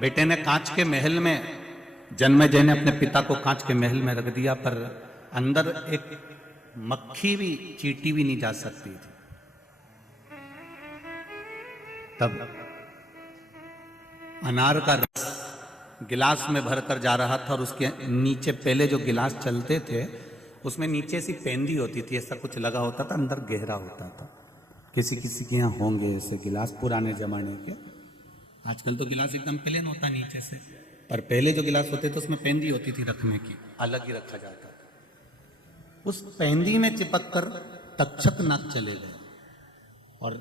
बेटे ने कांच के महल में, जन्मेजय ने अपने पिता को कांच के महल में रख दिया, पर अंदर एक मक्खी भी, चींटी भी नहीं जा सकती थी। तब अनार का रस गिलास में भरकर जा रहा था और उसके नीचे पहले जो गिलास चलते थे उसमें नीचे सी पेंदी होती थी, ऐसा कुछ लगा होता था, अंदर गहरा होता था। किसी किसी के यहाँ होंगे ऐसे गिलास पुराने जमाने के। आजकल तो गिलास एकदम प्लेन होता नीचे से, पर पहले जो गिलास होते थे उसमें पेंदी होती थी रखने की, अलग ही रखा जाता था। उस पेंदी में चिपक कर तक्षक नाग चले गए और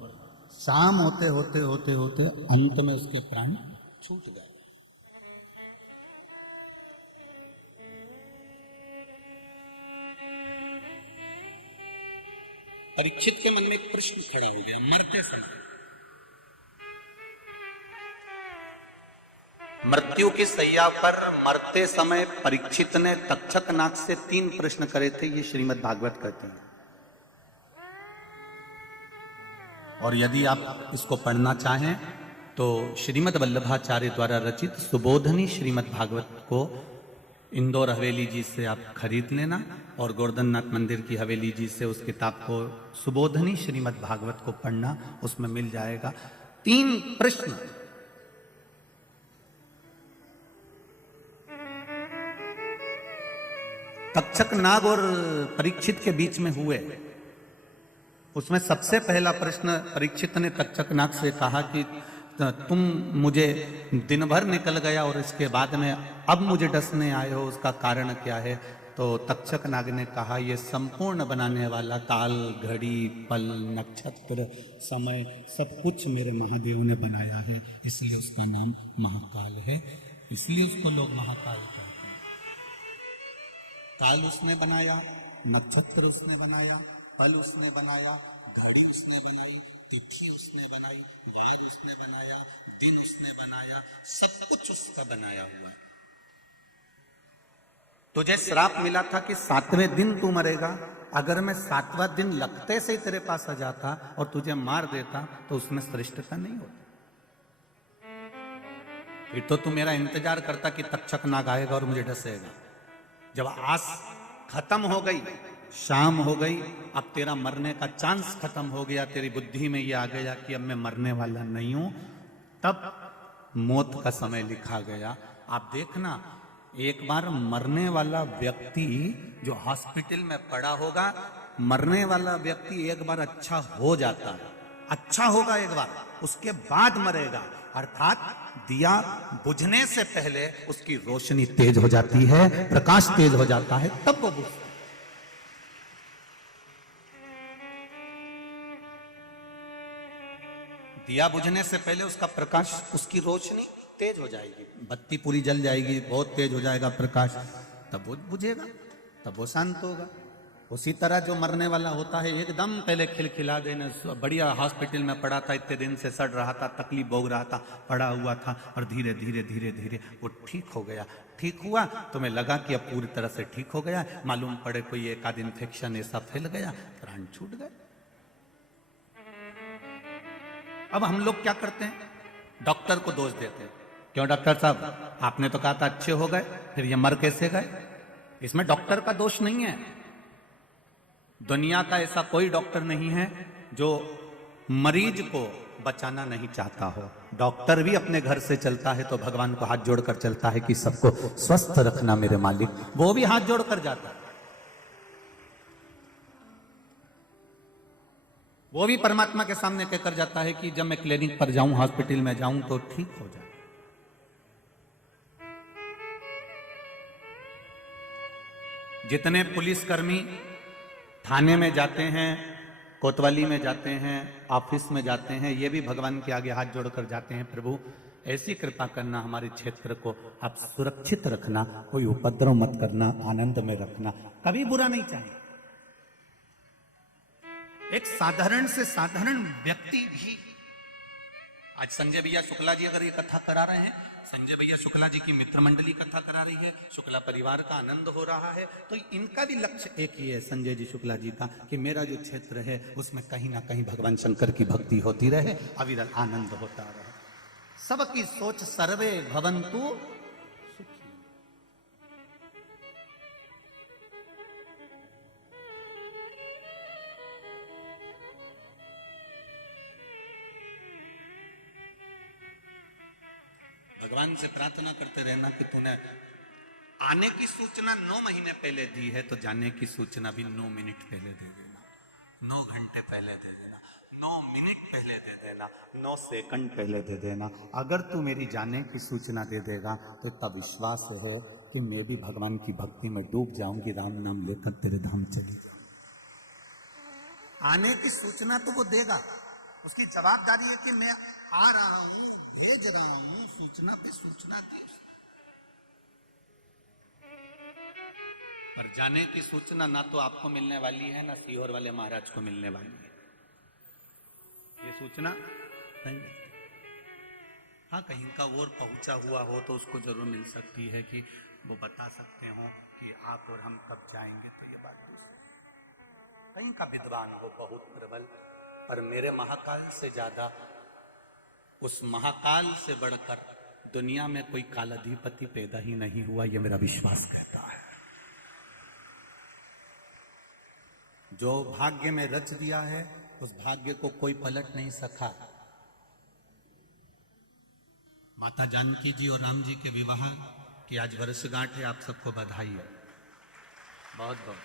शाम होते होते होते होते अंत में उसके प्राण छूट गए। परीक्षित के मन में एक प्रश्न खड़ा हो गया। मरते समय, मृत्यु की सैया पर मरते समय परीक्षित ने तक्षक नाग से 3 प्रश्न करे थे, ये श्रीमद् भागवत कहते हैं। और यदि आप इसको पढ़ना चाहें तो श्रीमद् वल्लभाचार्य द्वारा रचित सुबोधनी श्रीमद् भागवत को इंदौर हवेली जी से आप खरीद लेना, और गोवर्धननाथ मंदिर की हवेली जी से उस किताब को सुबोधनी श्रीमद् भागवत को पढ़ना, उसमें मिल जाएगा। 3 प्रश्न तक्षक नाग और परीक्षित के बीच में हुए। उसमें सबसे पहला प्रश्न परीक्षित ने तक्षक नाग से कहा कि तुम मुझे दिन भर निकल गया और इसके बाद में अब मुझे डसने आए हो, उसका कारण क्या है? तो तक्षक नाग ने कहा, ये संपूर्ण बनाने वाला काल, घड़ी, पल, नक्षत्र, समय सब कुछ मेरे महादेव ने बनाया है, इसलिए उसका नाम महाकाल है, इसलिए उसको लोग महाकाल कहते हैं। काल उसने बनाया, नक्षत्र उसने बनाया, पल उसने बनाया, घड़ी उसने बनाई, तिथि उसने बनाई, वार उसने बनाया, दिन उसने बनाया, सब कुछ उसका बनाया हुआ है। तुझे श्राप मिला था कि 7वें दिन तू मरेगा। अगर मैं 7वां दिन लगते से ही तेरे पास आ जाता और तुझे मार देता तो उसमें श्रेष्ठता नहीं होती। फिर तो तू मेरा इंतजार करता कि तक्षक नाग आएगा और मुझे डसेगा। जब आस खत्म हो गई, शाम हो गई, अब तेरा मरने का चांस खत्म हो गया, तेरी बुद्धि में ये आ गया कि अब मैं मरने वाला नहीं हूं, तब मौत का समय लिखा गया। आप देखना, एक बार मरने वाला व्यक्ति जो हॉस्पिटल में पड़ा होगा, मरने वाला व्यक्ति एक बार अच्छा हो जाता है, अच्छा होगा एक बार, उसके बाद मरेगा। अर्थात दिया बुझने से पहले उसकी रोशनी तेज हो जाती है, प्रकाश तेज हो जाता है, तब वो बुझता है। दिया बुझने से पहले उसका प्रकाश, उसकी रोशनी तेज हो जाएगी, बत्ती पूरी जल जाएगी, बहुत तेज हो जाएगा प्रकाश, तब वो बुझेगा, तब वो शांत होगा। उसी तरह जो मरने वाला होता है, एकदम पहले खिलखिला देने, बढ़िया हॉस्पिटल में पड़ा था, इतने दिन से सड़ रहा था, तकलीफ भोग रहा था, पड़ा हुआ था, और धीरे धीरे धीरे धीरे वो ठीक हो गया। ठीक हुआ, तुम्हें लगा कि अब पूरी तरह से ठीक हो गया, मालूम पड़े कोई एक आध इन्फेक्शन ऐसा फैल गया, प्राण छूट गए। अब हम लोग क्या करते हैं? डॉक्टर को दोष देते हैं। क्यों डॉक्टर साहब, आपने तो कहा था अच्छे हो गए, फिर ये मर कैसे गए? इसमें डॉक्टर का दोष नहीं है। दुनिया का ऐसा कोई डॉक्टर नहीं है जो मरीज को बचाना नहीं चाहता हो। डॉक्टर भी अपने घर से चलता है तो भगवान को हाथ जोड़कर चलता है कि सबको स्वस्थ रखना मेरे मालिक, वो भी हाथ जोड़कर जाता है। वो भी परमात्मा के सामने कहकर जाता है कि जब मैं क्लिनिक पर जाऊं, हॉस्पिटल में जाऊं तो ठीक हो जाए। जितने पुलिसकर्मी थाने में जाते हैं, कोतवाली में जाते हैं, ऑफिस में जाते हैं, ये भी भगवान के आगे हाथ जोड़कर जाते हैं, प्रभु ऐसी कृपा करना, हमारे क्षेत्र को आप सुरक्षित रखना, कोई उपद्रव मत करना, आनंद में रखना, कभी बुरा नहीं चाहिए। एक साधारण से साधारण व्यक्ति भी, आज संजय भैया शुक्ला जी अगर ये कथा करा रहे हैं, संजय भैया शुक्ला जी की मित्र मंडली कथा करा रही है, शुक्ला परिवार का आनंद हो रहा है, तो इनका भी लक्ष्य एक ही है, संजय जी शुक्ला जी का, कि मेरा जो क्षेत्र है उसमें कहीं ना कहीं भगवान शंकर की भक्ति होती रहे, अविरल आनंद होता रहे। सबकी सोच सर्वे भवन्तु सुखी। भगवान से प्रार्थना करते रहना कि तूने आने की सूचना 9 महीने पहले दी है, तो जाने की सूचना भी 9 मिनट पहले दे देना, 9 घंटे पहले दे देना, 9 मिनट पहले दे देना, 9 सेकंड पहले दे देना। अगर तू मेरी जाने की सूचना दे देगा तो तब विश्वास है कि मैं भी भगवान की भक्ति में डूब जाऊंगी, राम नाम लेकर तेरे धाम चली जाऊंगी। आने की सूचना तो वो देगा, उसकी जवाबदारी है कि मैं आ रहा हूं, भेज रहा हूं, सूचना पे सूचना दी। पर जाने की सूचना ना तो आपको मिलने वाली है, ना सीहोर वाले महाराज को मिलने वाली है, ये सूचना नहीं मिलती। हाँ, कहीं का और पहुंचा हुआ हो तो उसको जरूर मिल सकती है कि वो बता सकते हो कि आप और हम कब जाएंगे, तो ये बात दूसरी। कहीं का विद्वान हो बहुत प्रबल, पर मेरे महाकाल से ज्यादा, उस महाकाल से बढ़कर दुनिया में कोई कालाधिपति पैदा ही नहीं हुआ, ये मेरा विश्वास कहता है। जो भाग्य में रच दिया है उस भाग्य को कोई पलट नहीं सका। माता जानकी जी और राम जी के विवाह की आज वर्षगांठ है, आप सबको बधाई है, बहुत बहुत।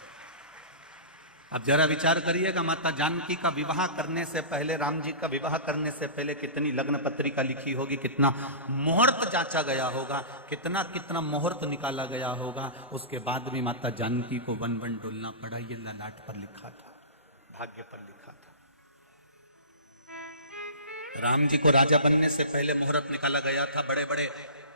अब जरा विचार करिएगा, माता जानकी का विवाह करने से पहले, राम जी का विवाह करने से पहले कितनी लग्न पत्रिका लिखी होगी, कितना मुहूर्त जांचा गया होगा, कितना कितना मुहूर्त निकाला गया होगा। उसके बाद भी माता जानकी को वन वन डोलना पड़ा, ये ललाट पर लिखा था, भाग्य पर लिखा था। राम जी को राजा बनने से पहले मुहूर्त निकाला गया था, बड़े बड़े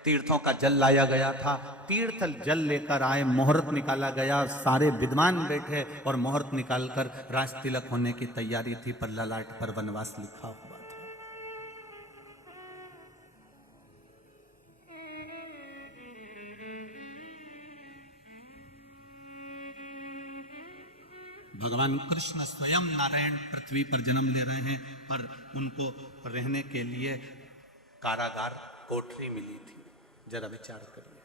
तीर्थों का जल लाया गया था, तीर्थ जल लेकर आए, मुहूर्त निकाला गया, सारे विद्वान बैठे और मुहूर्त निकालकर राज तिलक होने की तैयारी थी, पर ललाट पर वनवास लिखा हुआ था। भगवान कृष्ण स्वयं नारायण पृथ्वी पर जन्म ले रहे हैं, पर उनको रहने के लिए कारागार, कोठरी मिली थी। जरा विचार करिए,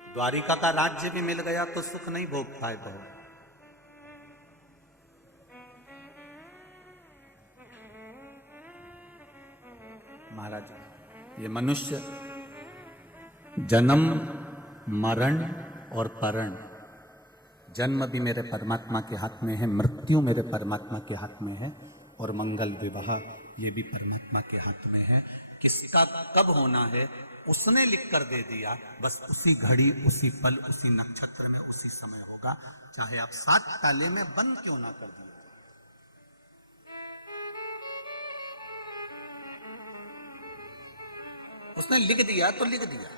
द्वारिका का राज्य भी मिल गया तो सुख नहीं भोग पाए बहु। महाराज, ये मनुष्य जन्म, मरण और परण, जन्म भी मेरे परमात्मा के हाथ में है, मृत्यु मेरे परमात्मा के हाथ में है, और मंगल विवाह ये भी परमात्मा के हाथ में है। किसका कब होना है उसने लिख कर दे दिया, बस उसी घड़ी, उसी पल, उसी नक्षत्र में, उसी समय होगा, चाहे आप 7 ताले में बंद क्यों ना कर दिए। उसने लिख दिया तो लिख दिया।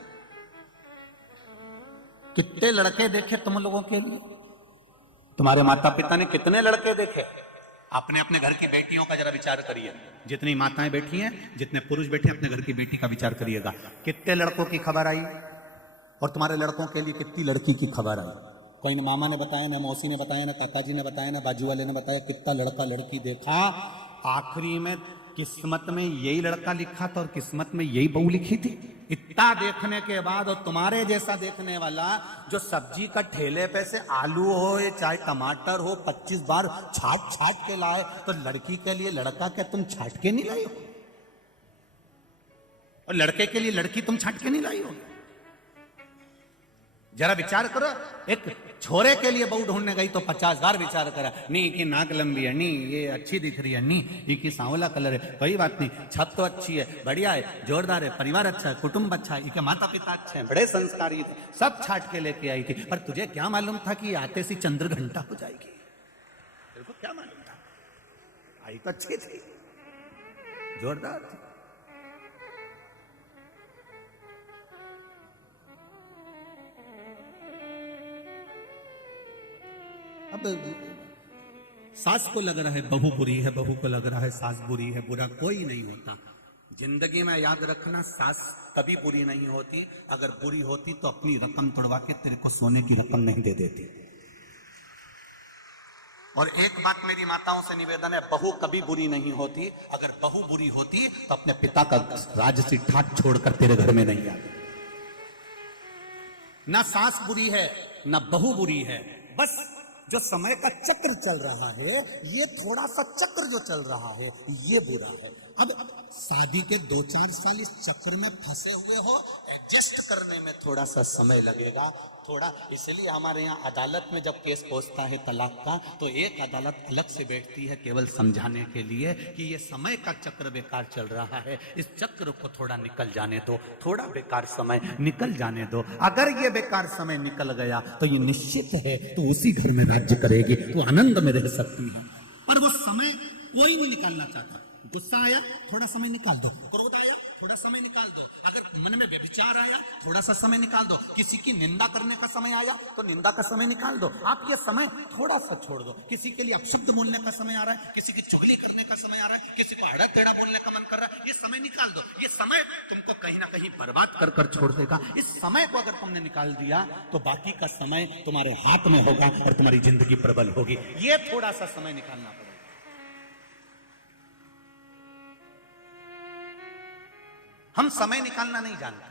कितने लड़के देखे तुम लोगों के लिए, तुम्हारे माता पिता ने कितने लड़के देखे। अपने अपने घर की बेटियों का जरा विचार करिए, जितनी माताएं बैठी हैं, जितने पुरुष बैठे हैं, अपने घर की बेटी का विचार करिएगा। कितने लड़कों की खबर आई और तुम्हारे लड़कों के लिए कितनी लड़की की खबर आई। कोई न मामा ने बताया, ना मौसी ने बताया, ना काका जी ने बताया, ना बाजू वाले ने बताया, कितना लड़का लड़की देखा। आखिरी में किस्मत में यही लड़का लिखा था और किस्मत में यही बहू लिखी थी। इतना देखने के बाद, और तुम्हारे जैसा देखने वाला जो सब्जी का ठेले पे से आलू हो या चाहे टमाटर हो 25 बार छाट छाट के लाए, तो लड़की के लिए लड़का क्या तुम छाट के नहीं लाई हो, और लड़के के लिए लड़की तुम छाट के नहीं लाई हो। जरा विचार करो, एक छोरे के लिए बहू ढूंढने गई तो 50 बार विचार करा, नहीं कि नाक लंबी है, नहीं ये अच्छी दिख रही है, नहीं ये की सांवला कलर है, कोई बात नहीं, छत तो अच्छी है, बढ़िया है, जोरदार है, परिवार अच्छा है, कुटुंब अच्छा है, इनके माता पिता अच्छे हैं, बड़े संस्कारी थे, सब छाट के लेके आई थी। पर तुझे क्या मालूम था कि आते सी चंद्र घंटा हो जाएगी? तेरे को क्या मालूम था? आई तो अच्छी थी, जोरदार थी। अब सास को लग रहा है बहू बुरी है, बहू को लग रहा है सास बुरी है, बुरा कोई नहीं होता जिंदगी में। याद रखना, सास कभी बुरी नहीं होती, अगर बुरी होती तो अपनी रकम तोड़वा के तेरे को सोने की रकम नहीं दे देती। और एक बात मेरी माताओं से निवेदन है, बहू कभी बुरी नहीं होती। अगर बहू बुरी होती तो अपने पिता का राजसी ठाट छोड़कर तेरे घर में नहीं आती। ना सास बुरी है ना बहू बुरी है, बस जो समय का चक्र चल रहा है, ये थोड़ा सा चक्र जो चल रहा है ये बुरा है। अब शादी के 2-4 साल इस चक्र में फंसे हुए हो, एडजस्ट करने में थोड़ा सा समय लगेगा थोड़ा। इसलिए हमारे यहाँ अदालत में जब केस पहुंचता है तलाक का, तो एक अदालत अलग से बैठती है केवल समझाने के लिए कि ये समय का चक्र बेकार चल रहा है, इस चक्र को थोड़ा निकल जाने दो, थोड़ा बेकार समय निकल जाने दो। अगर ये बेकार समय निकल गया तो ये निश्चित है तो उसी घर में राज्य करेगी, तो आनंद में रह सकती है। पर वो समय कोई नहीं निकालना चाहता। गुस्सा आया थोड़ा समय निकाल दो, क्रोध आया थोड़ा समय निकाल दो, अगर मन में व्यभिचार आया थोड़ा सा समय निकाल दो, किसी की निंदा करने का समय आया तो निंदा का समय निकाल दो। आप ये समय थोड़ा सा छोड़ दो। किसी के लिए अपशब्द बोलने का समय आ रहा है, किसी की चुगली करने का समय आ रहा है, किसी को अड़ा टेढ़ा बोलने का मन कर रहा है, ये समय निकाल दो। ये समय तुमको कहीं ना कहीं बर्बाद कर छोड़ देगा। इस समय को अगर तुमने निकाल दिया तो बाकी का समय तुम्हारे हाथ में होगा और तुम्हारी जिंदगी प्रबल होगी। ये थोड़ा सा समय निकालना पड़ेगा। हम समय निकालना नहीं जानते।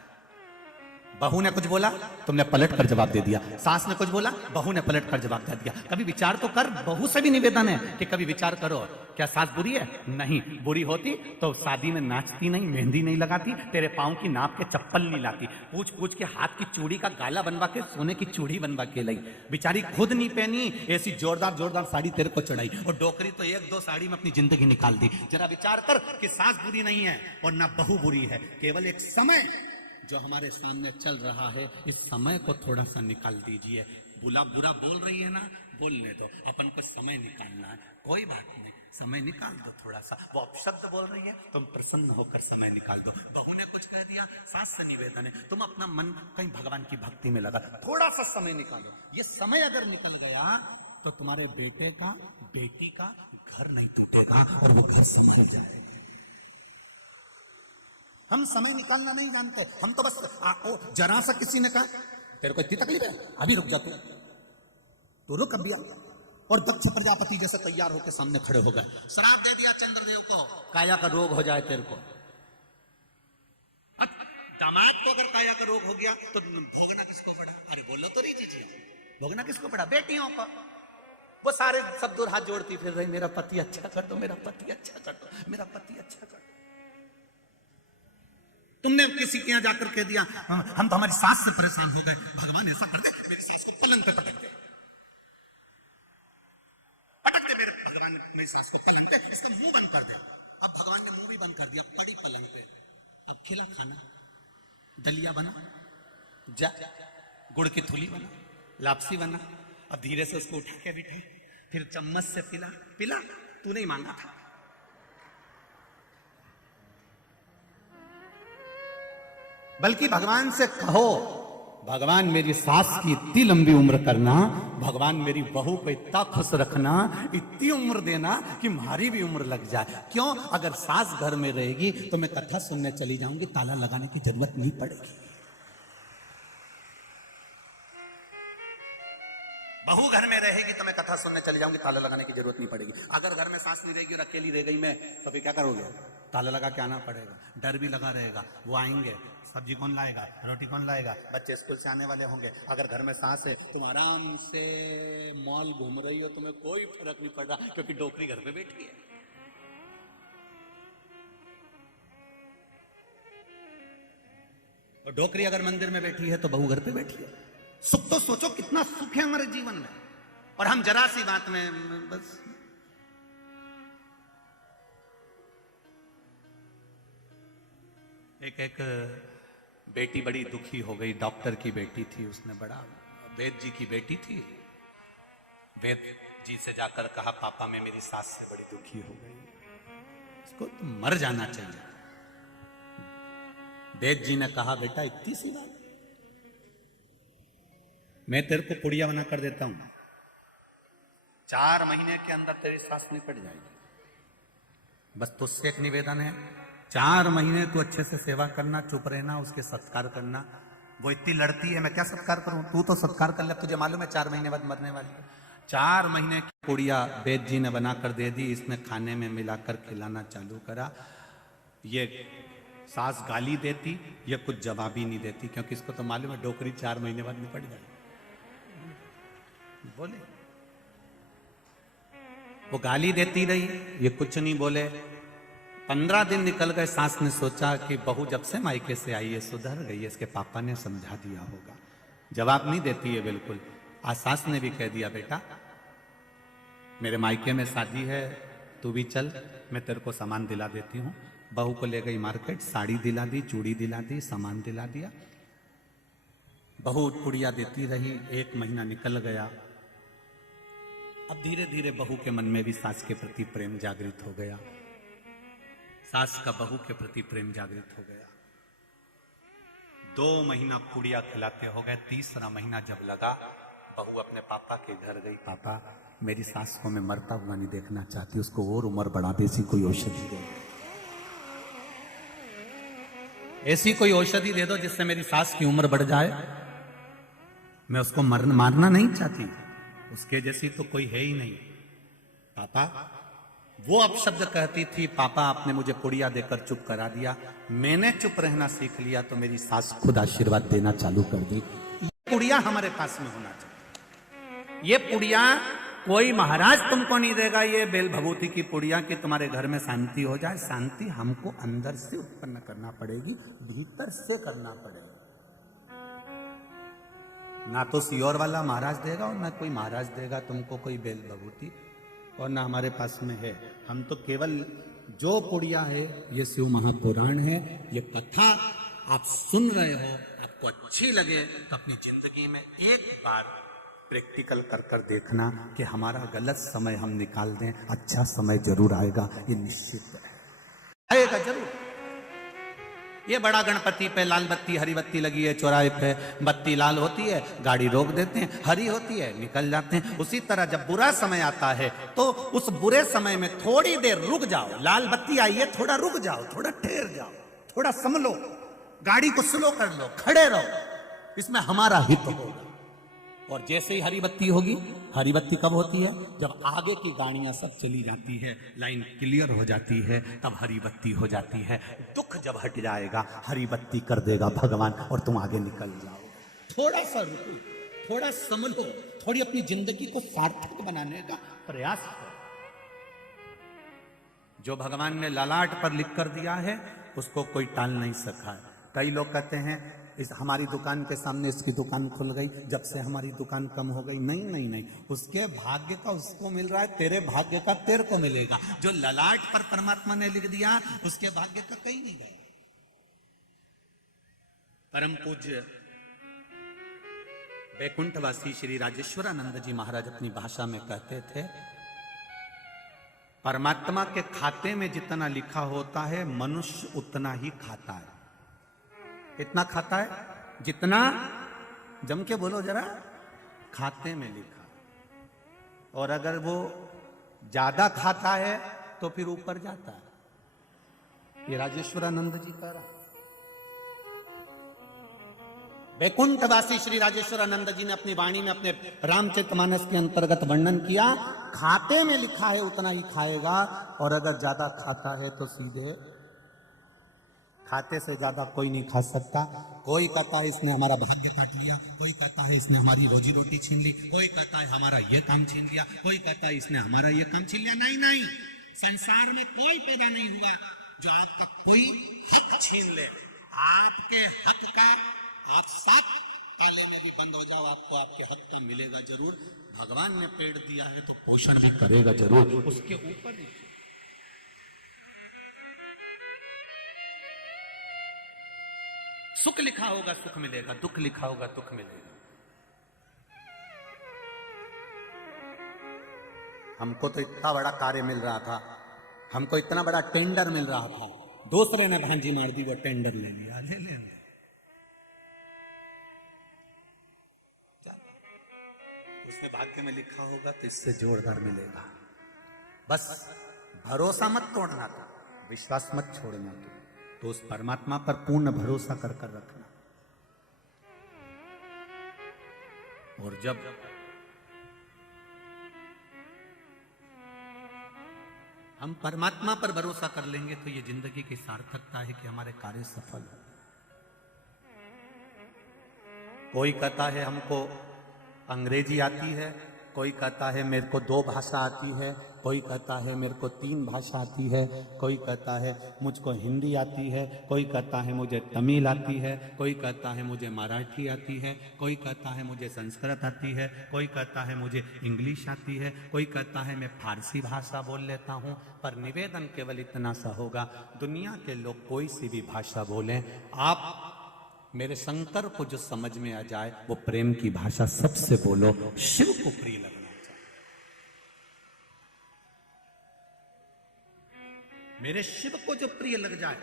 बहू ने कुछ बोला तुमने पलट कर जवाब दे दिया, सास ने कुछ बोला बहू ने पलट कर जवाब दे दिया। कभी विचार तो कर। बहू से भी निवेदन है कि कभी विचार करो, क्या सास बुरी है? नहीं, बुरी होती तो शादी में नाचती नहीं, मेहंदी नहीं लगाती, तेरे पांव की नाप के चप्पल नहीं लाती, पूछ पूछ के हाथ की चूड़ी का गाला बनवा के सोने की चूड़ी बनवा के लाई। बेचारी खुद नहीं पहनी, ऐसी जोरदार जोरदार साड़ी तेरे को चढ़ाई, और डोकरी तो 1-2 साड़ी में अपनी जिंदगी निकाल दी। जरा विचार कर कि सास बुरी नहीं है और ना बहू बुरी है, केवल एक समय जो हमारे सामने चल रहा है, इस समय को थोड़ा सा निकाल दीजिए। बुरा बोल रही है ना, बोलने दो, अपन को समय निकालना है, कोई बात नहीं, समय निकाल दो थोड़ा सा। वो अपशब्द बोल रही है, तुम प्रसन्न होकर समय निकाल दो। बहू ने कुछ कह दिया, सास से निवेदन है तुम अपना मन कहीं भगवान की भक्ति में लगा, थोड़ा सा समय निकालो। ये समय अगर निकल गया तो तुम्हारे बेटे का बेटी का घर नहीं टूटेगा और वो घर सिंह हो जाएगा। हम समय निकालना नहीं जानते। हम तो बस जरा सा किसी ने कहा तेरे को इतनी तकलीफ है, अभी रुक जा, तो रुक अभी। और दक्ष प्रजापति जैसे तैयार होकर सामने खड़े हो गए, श्राप दे दिया चंद्रदेव को, काया का रोग हो जाए तेरे को। अब दामाद को अगर काया का रोग हो गया तो भोगना किसको पड़ा? अरे बोलो तो नहीं जी, भोगना किसको पड़ा? बेटियों को। वो सारे सब दूर हाथ जोड़ती फिर रही, मेरा पति अच्छा कर दो, मेरा पति अच्छा कर दो, मेरा पति अच्छा कर दो। तुमने किसी के यहां जाकर कह दिया हम तो हमारी सास से परेशान हो गए, भगवान ऐसा कर दे मेरी सास को पलंग पे पटक दे, मेरे भगवान मेरी सास को पलंग पे, इसका मुंह बंद कर दे। अब भगवान ने मुंह भी बंद कर दिया, पड़ी पलंग पे। अब खिला खाना, दलिया बना, जा गुड़ की थुली बना, लापसी बना, अब धीरे से उसको उठा के बिठे, फिर चम्मच से पिला, तू नहीं मांगा था। बल्कि भगवान से कहो, भगवान मेरी सास की इतनी लंबी उम्र करना, भगवान मेरी बहू को इतना खुश रखना, इतनी उम्र देना कि हमारी भी उम्र लग जाए। क्यों? अगर सास घर में रहेगी तो मैं कथा सुनने चली जाऊंगी, ताला लगाने की जरूरत नहीं पड़ेगी। बहू घर में रहेगी तो मैं कथा सुनने चली जाऊंगी, ताला लगाने की जरूरत नहीं पड़ेगी। अगर घर में सास नहीं रहेगी और अकेली रह गई मैं, तो फिर क्या करोगे? ताला लगा के आना पड़ेगा, डर भी लगा रहेगा। वो आएंगे, सब्जी कौन लाएगा, रोटी कौन लाएगा, बच्चे स्कूल से आने वाले होंगे। अगर घर में सास है, तुम आराम से मॉल घूम रही हो, तुम्हें कोई फर्क नहीं पड़ रहा, क्योंकि डोकरी घर पे बैठी है। और डोकरी अगर मंदिर में बैठी है तो बहू घर पे बैठी है। सुख तो सोचो कितना सुख है हमारे जीवन में, और हम जरा सी बात में बस। एक बेटी बड़ी दुखी हो गई, डॉक्टर की बेटी थी, उसने बड़ा, वेद जी की बेटी थी, वेद जी से जाकर कहा पापा मैं मेरी सास से बड़ी दुखी हो गई, इसको तो मर जाना चाहिए। वेद जी ने कहा बेटा इतनी सी बात, मैं तेरे को पुड़िया बना कर देता हूं, 4 महीने के अंदर तेरी सास निपट जाएगी। बस तुझसे एक निवेदन है, 4 महीने तू अच्छे से सेवा करना, चुप रहना, उसके सत्कार करना। वो इतनी लड़ती है, मैं क्या सत्कार करूं? तू तो सत्कार कर ले, तुझे मालूम है 4 महीने बाद मरने वाली है। 4 महीने की पुड़िया वेद जी ने बनाकर दे दी, इसने खाने में मिलाकर खिलाना चालू करा। ये सास गाली देती, ये कुछ जवाब ही नहीं देती, क्योंकि इसको तो मालूम है डोकरी 4 महीने बाद निपट जाए। बोले वो गाली देती रही, ये कुछ नहीं बोले। 15 दिन निकल गए। सास ने सोचा कि बहू जब से मायके से आई है सुधर गई है, इसके पापा ने समझा दिया होगा। जवाब नहीं देती है बिल्कुल। आज सास ने भी कह दिया, बेटा मेरे मायके में शादी है, तू भी चल, मैं तेरे को सामान दिला देती हूँ। बहू को ले गई मार्केट, साड़ी दिला दी, चूड़ी दिला दी, सामान दिला दिया। बहू पुड़िया देती रही। 1 महीना निकल गया। अब धीरे धीरे बहू के मन में भी सास के प्रति प्रेम जागृत हो गया। सास का बहू के प्रति प्रेम जागृत हो गया। 2 महीना पुड़िया खिलाते हो गए। 3रा महीना जब लगा, बहू अपने पापा के घर गई। पापा मेरी सास को मैं मरता हुआ नहीं देखना चाहती, उसको और उम्र बढ़ा दे, ऐसी कोई औषधि दे, ऐसी कोई औषधि दे दो जिससे मेरी सास की उम्र बढ़ जाए। मैं उसको मारना नहीं चाहती, उसके जैसी तो कोई है ही नहीं। पापा वो अपशब्द कहती थी, पापा आपने मुझे पुड़िया देकर चुप करा दिया। मैंने चुप रहना सीख लिया तो मेरी सास खुद आशीर्वाद देना चालू कर दी। ये पुड़िया हमारे पास में होना चाहिए। ये पुड़िया कोई महाराज तुमको नहीं देगा, ये बेल भभूति की पुड़िया कि तुम्हारे घर में शांति हो जाए। शांति हमको अंदर से उत्पन्न करना पड़ेगी, भीतर से करना पड़ेगा। ना तो सियोर वाला महाराज देगा और ना कोई महाराज देगा तुमको कोई बेल भभूति, और ना हमारे पास में है। हम तो केवल जो पुड़िया है, ये शिव महापुराण है, ये कथा आप सुन रहे हो, आपको अच्छी लगे तो अपनी जिंदगी में एक बार प्रैक्टिकल कर कर देखना कि हमारा गलत समय हम निकाल दें, अच्छा समय जरूर आएगा, ये निश्चित है, आएगा जरूर। ये बड़ा गणपति पे लाल बत्ती हरी बत्ती लगी है, चौराहे पे बत्ती लाल होती है, गाड़ी रोक देते हैं, हरी होती है, निकल जाते हैं। उसी तरह जब बुरा समय आता है तो उस बुरे समय में थोड़ी देर रुक जाओ। लाल बत्ती आई है, थोड़ा रुक जाओ, थोड़ा ठहर जाओ, थोड़ा संभलो, गाड़ी को स्लो कर लो, खड़े रहो, इसमें हमारा हित होगा। और जैसे ही हरी बत्ती होगी, हरी बत्ती कब होती है? जब आगे की गाड़ियां सब चली जाती है, लाइन क्लियर हो जाती है, तब हरी बत्ती हो जाती है। दुख जब हट जाएगा, हरी बत्ती कर देगा भगवान और तुम आगे निकल जाओ। थोड़ा सा रुको, थोड़ा समझो, थोड़ी अपनी जिंदगी को सार्थक बनाने का प्रयास करो। जो भगवान ने ललाट पर लिख कर दिया है उसको कोई टाल नहीं सका है। कई लोग कहते हैं इस हमारी दुकान के सामने इसकी दुकान खुल गई, जब से हमारी दुकान कम हो गई। नहीं नहीं नहीं, उसके भाग्य का उसको मिल रहा है, तेरे भाग्य का तेरे को मिलेगा। जो ललाट पर परमात्मा ने लिख दिया उसके भाग्य का कहीं नहीं गया। परम पूज्य वैकुंठवासी श्री राजेश्वरानंद जी महाराज अपनी भाषा में कहते थे, परमात्मा के खाते में जितना लिखा होता है मनुष्य उतना ही खाता है। कितना खाता है? जितना, जम के बोलो जरा, खाते में लिखा। और अगर वो ज्यादा खाता है तो फिर ऊपर जाता है। ये राजेश्वरानंद जी कह रहा। वैकुंठवासी श्री राजेश्वरानंद जी ने अपनी वाणी में अपने रामचरितमानस के अंतर्गत वर्णन किया, खाते में लिखा है उतना ही खाएगा, और अगर ज्यादा खाता है तो सीधे खाते से ज्यादा कोई नहीं खा सकता। कोई कहता है इसने हमारा भाग्य काट लिया, कोई कहता है इसने हमारी रोजी रोटी छीन ली, कोई कहता है हमारा ये काम छीन लिया, कोई कहता है इसने हमारा ये काम छीन लिया। नहीं नहीं, संसार में कोई पैदा नहीं हुआ जो आपका कोई हक छीन ले। आपके हक का आप 7 ताले में भी बंद हो जाओ, आपको आपके हक का मिलेगा जरूर। भगवान ने पेड़ दिया है तो पोषण भी करेगा जरूर, उसके ऊपर नहीं। सुख लिखा होगा सुख मिलेगा, दुख लिखा होगा दुख मिलेगा। हमको तो इतना बड़ा कार्य मिल रहा था, हमको इतना बड़ा टेंडर मिल रहा था, दूसरे ने भांजी मार दी, वो टेंडर ले लिया। ले ले उसमें भाग्य में लिखा होगा तो इससे जोरदार मिलेगा। बस भरोसा मत तोड़ना था, विश्वास मत छोड़ना था, तो उस परमात्मा पर पूर्ण भरोसा कर कर रखना। और जब हम परमात्मा पर भरोसा कर लेंगे तो ये जिंदगी की सार्थकता है कि हमारे कार्य सफल हो। कोई कहता है हमको अंग्रेजी आती है, कोई कहता है मेरे को 2 भाषा आती है, कोई कहता है मेरे को 3 भाषा आती है, कोई कहता है मुझको हिंदी आती है, कोई कहता है मुझे तमिल आती है, कोई कहता है मुझे मराठी आती है, कोई कहता है मुझे संस्कृत आती है, कोई कहता है मुझे इंग्लिश आती है, कोई कहता है मैं फारसी भाषा बोल लेता हूँ। पर निवेदन केवल इतना सा होगा, दुनिया के लोग कोई सी भी भाषा बोलें, आप मेरे शंकर को जो समझ में आ जाए वो प्रेम की भाषा सबसे बोलो, शिव को प्रिय लगना चाहिए। मेरे शिव को जो प्रिय लग जाए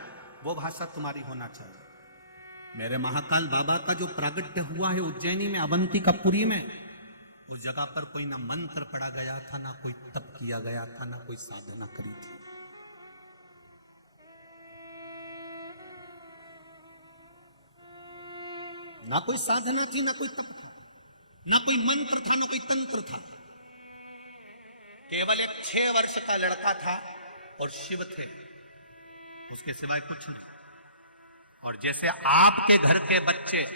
वो भाषा तुम्हारी होना चाहिए। मेरे महाकाल बाबा का जो प्रागट्य हुआ है उज्जैनी में, अवंतिकापुरी में, उस जगह पर कोई ना मंत्र पढ़ा गया था, ना कोई तप किया गया था, ना कोई साधना करी थी। ना कोई साधना थी, ना कोई तप था, ना कोई मंत्र था, ना कोई तंत्र था। केवल एक 6 वर्ष का लड़का था और शिव थे, उसके सिवाय कुछ नहीं। और जैसे आपके घर के बच्चे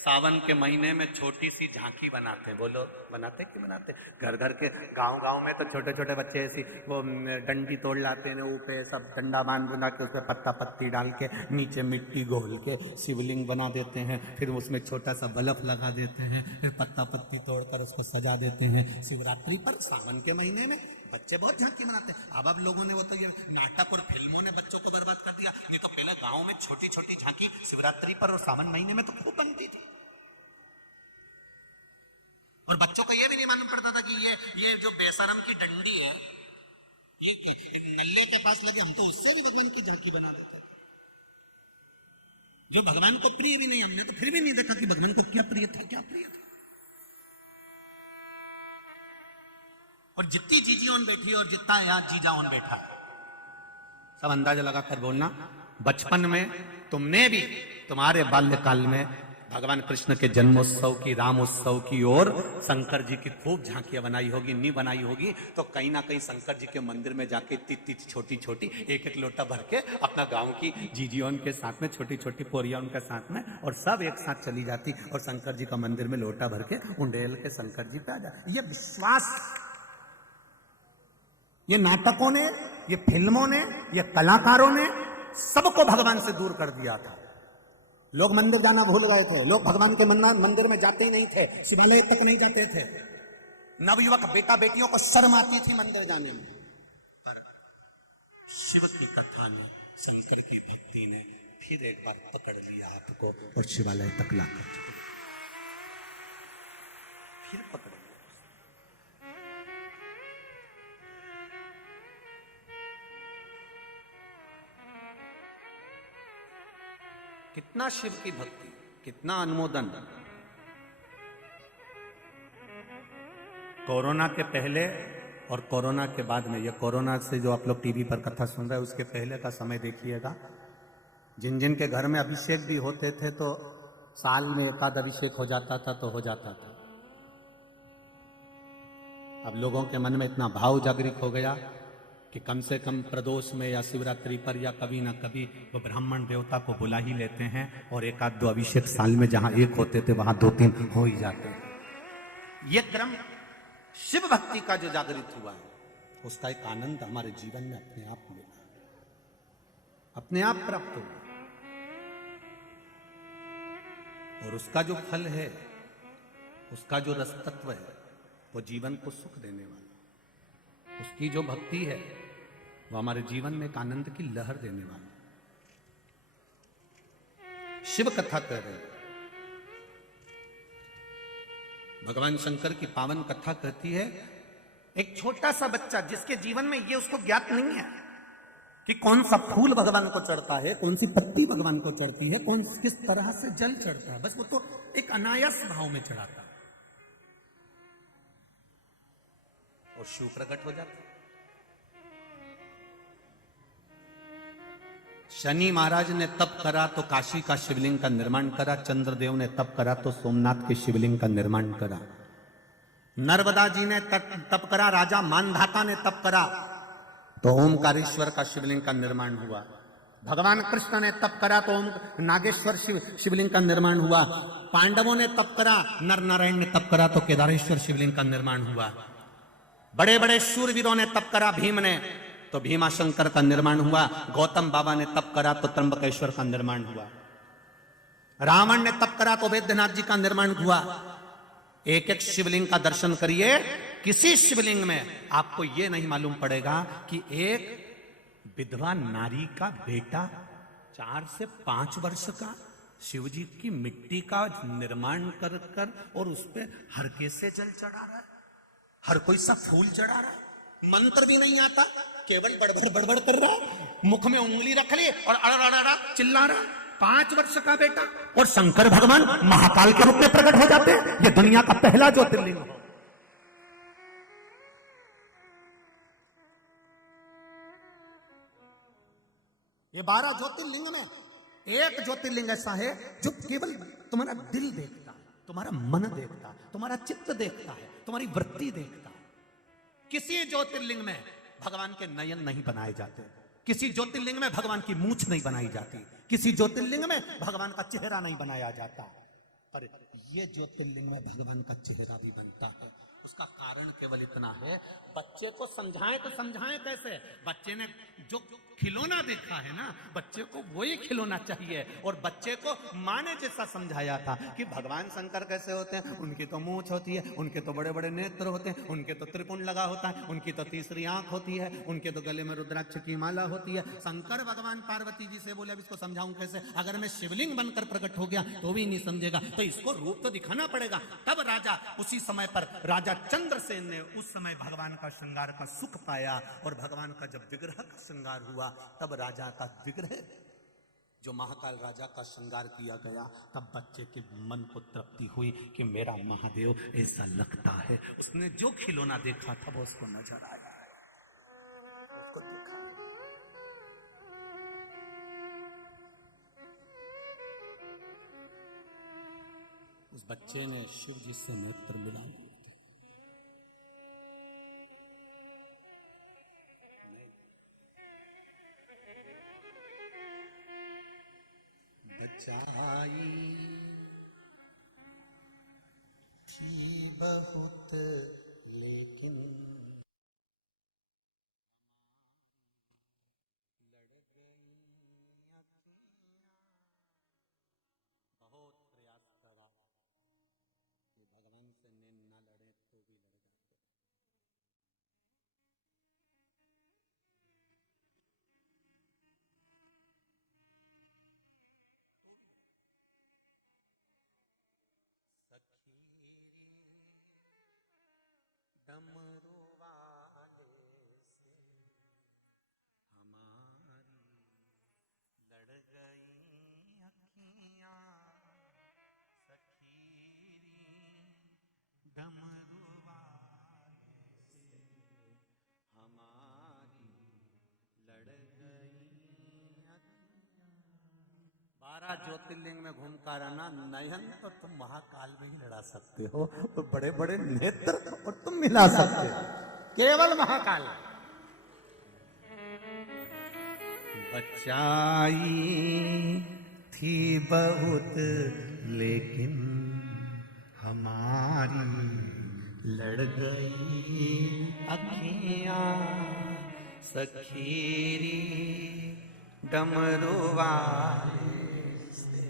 सावन के महीने में छोटी सी झांकी बनाते, बोलो बनाते कि बनाते? घर घर के गांव में तो छोटे छोटे बच्चे ऐसी वो डंडी तोड़ लाते हैं, ऊपर सब डंडा बांध बुना के उसमें पत्ता पत्ती डाल के नीचे मिट्टी घोल के शिवलिंग बना देते हैं, फिर उसमें छोटा सा बल्ब लगा देते हैं, फिर पत्ता पत्ती तोड़कर उसको सजा देते हैं। शिवरात्रि पर सावन के महीने में बच्चे बहुत झांकी बनाते हैं। अब लोगों ने वो तो ये नाटक और फिल्मों ने बच्चों को बर्बाद कर दिया, नहीं तो पहले गाँव में छोटी छोटी झांकी शिवरात्रि पर और सावन महीने में तो खूब बनती थी। और बच्चों को यह भी नहीं मालूम पड़ता था कि ये जो बेशरम की डंडी है ये नल्ले के पास लगे, हम तो उससे भी भगवान की झांकी बना देते थे। जो भगवान को प्रिय भी नहीं, हमने तो फिर भी नहीं देखा कि भगवान को क्या प्रिय था, क्या प्रिय था। और जितनी जीजीओन बैठी और जितना यहाँ जीजाओन बैठा, सब अंदाजा लगाकर बोलना, बचपन में तुमने भी तुम्हारे बाल्यकाल में भगवान कृष्ण के जन्मोत्सव की, रामोत्सव की और शंकर जी की खूब झांकियां बनाई होगी। नहीं बनाई होगी तो कहीं ना कहीं शंकर जी के मंदिर में जाके इतनी छोटी छोटी एक एक लोटा भर के अपना गांव की जीजियों के साथ में, छोटी छोटी पोरिया उनके साथ में, और सब एक साथ चली जाती और शंकर जी का मंदिर में लोटा भर के उंडेल के शंकर जी पे आ जाती। ये विश्वास ये नाटकों ने, ये फिल्मों ने, ये कलाकारों ने सबको भगवान से दूर कर दिया था। लोग मंदिर जाना भूल गए थे, लोग भगवान के मंदिर में जाते ही नहीं थे, शिवालय तक नहीं जाते थे। नवयुवक बेटा बेटियों को शर्म आती थी मंदिर जाने में। पर शिव की कथा ने, शंकर की भक्ति ने फिर एक बार पकड़ लिया आपको और शिवालय तक लाकर छोड़ दिया। फिर पकड़ लिया। कितना शिव की भक्ति, कितना अनुमोदन। कोरोना के पहले और कोरोना के बाद में, ये कोरोना से जो आप लोग टीवी पर कथा सुन रहे हैं उसके पहले का समय देखिएगा। जिन जिन के घर में अभिषेक भी होते थे तो साल में एकाध अभिषेक हो जाता था तो हो जाता था। अब लोगों के मन में इतना भाव जागृत हो गया कि कम से कम प्रदोष में या शिवरात्रि पर या कभी ना कभी वो ब्राह्मण देवता को बुला ही लेते हैं और एक आध 2 अभिषेक साल में जहां एक होते थे वहां 2-3 हो ही जाते हैं। ये क्रम शिव भक्ति का जो जागृत हुआ है उसका एक आनंद हमारे जीवन में अपने आप मिला, अपने आप प्राप्त हुआ। और उसका जो फल है, उसका जो रस तत्व है, वो जीवन को सुख देने वाला, उसकी जो भक्ति है वो हमारे जीवन में एक आनंद की लहर देने वाला। शिव कथा कह रहे हैं, भगवान शंकर की पावन कथा कहती है, एक छोटा सा बच्चा जिसके जीवन में ये उसको ज्ञात नहीं है कि कौन सा फूल भगवान को चढ़ता है, कौन सी पत्ती भगवान को चढ़ती है, किस तरह से जल चढ़ता है, बस वो तो एक अनायास भाव में चढ़ाता है और शिव प्रकट हो जाता। शनि महाराज ने तप करा तो काशी का शिवलिंग का निर्माण करा, चंद्रदेव ने तप करा तो सोमनाथ के शिवलिंग का निर्माण करा, नर्मदा जी ने तप करा, राजा मानधाता ने तप करा, तो ओमकारेश्वर का शिवलिंग का निर्माण हुआ। भगवान कृष्ण ने तप करा तो ओम नागेश्वर शिवलिंग का निर्माण हुआ। पांडवों ने तप करा, नर नारायण ने तप करा तो केदारेश्वर शिवलिंग का निर्माण हुआ। बड़े बड़े शूरवीरों ने तप करा, भीम ने तो भीमाशंकर का निर्माण हुआ। गौतम बाबा ने तप करा तो त्र्यंबकेश्वर का निर्माण हुआ। रावण ने तप करा तो वैद्यनाथ जी का निर्माण हुआ। एक एक शिवलिंग का दर्शन करिए, किसी शिवलिंग में आपको यह नहीं मालूम पड़ेगा कि एक विधवा नारी का बेटा 4 से 5 वर्ष का शिव जी की मिट्टी का निर्माण कर कर और उस पे हरके से जल चढ़ा रहा है, हर कोई सा फूल चढ़ा रहा है, मंत्र भी नहीं आता, केवल बड़बड़ बड़बड़ कर रहा है, मुख में उंगली रख ली और अड़ा चिल्ला रहा। 5 वर्ष का बेटा, और शंकर भगवान महाकाल के रूप में प्रकट हो जाते हैं। ये दुनिया का पहला ज्योतिर्लिंग है। ये 12 ज्योतिर्लिंग में एक ज्योतिर्लिंग ऐसा है जो केवल तुम्हारा दिल देखता है, तुम्हारा मन देखता है, तुम्हारा चित्त देखता है, तुम्हारी वृत्ति देखता है। किसी ज्योतिर्लिंग में भगवान के नयन नहीं बनाए जाते, किसी ज्योतिर्लिंग में भगवान की मूंछ नहीं बनाई जाती, किसी ज्योतिर्लिंग में भगवान का चेहरा नहीं बनाया जाता, पर ये ज्योतिर्लिंग में भगवान का चेहरा भी बनता है। उसका कारण केवल इतना है, बच्चे को समझाएं तो समझाएं कैसे? बच्चे ने जो खिलौना देखा है ना, बच्चे को वही खिलौना चाहिए। और बच्चे को माँ ने जैसा समझाया था कि भगवान शंकर कैसे होते हैं, उनकी तो मूंछ होती है, उनके तो बड़े बड़े नेत्र होते हैं, उनके तो त्रिपुंड लगा होता है, उनकी तो तीसरी आंख होती है, उनके तो गले में रुद्राक्ष की माला होती है। शंकर भगवान पार्वती जी से बोले अब इसको समझाऊं कैसे? अगर मैं शिवलिंग बनकर प्रकट हो गया तो भी नहीं समझेगा, तो इसको रूप तो दिखाना पड़ेगा। तब राजा, उसी समय पर राजा चंद्रसेन ने उस समय भगवान का श्रृंगार का सुख पाया, और भगवान का जब विग्रह का श्रृंगार हुआ तब राजा का विग्रह, जो महाकाल राजा का श्रृंगार किया गया, तब बच्चे के मन को तृप्ति हुई कि मेरा महादेव ऐसा लगता है। उसने जो खिलौना देखा था वो उसको नजर आया है, उसको देखा। उस बच्चे ने शिव जी से नेत्र मिलाए। बचाई थी बहुत लेकिन लड़ गई अखियां। बहुत प्रयास करा कि भगवान से नैन ना लड़े तो भी लड़ जाते। डमरू वाले से हमारी लड़ गई अखियां, सखीरी डमरू वाले से हमारी लड़ गई अखियां। 12 ज्योतिर्लिंग में घूमकर आना, नयन तो तुम महाकाल में ही लड़ा सकते हो, तो बड़े बड़े नेत्र और तुम मिला सकते हो, केवल महाकाल। बचाई थी बहुत लेकिन हमारी लड़ गई अखियां, सखीरी डमरू वाले से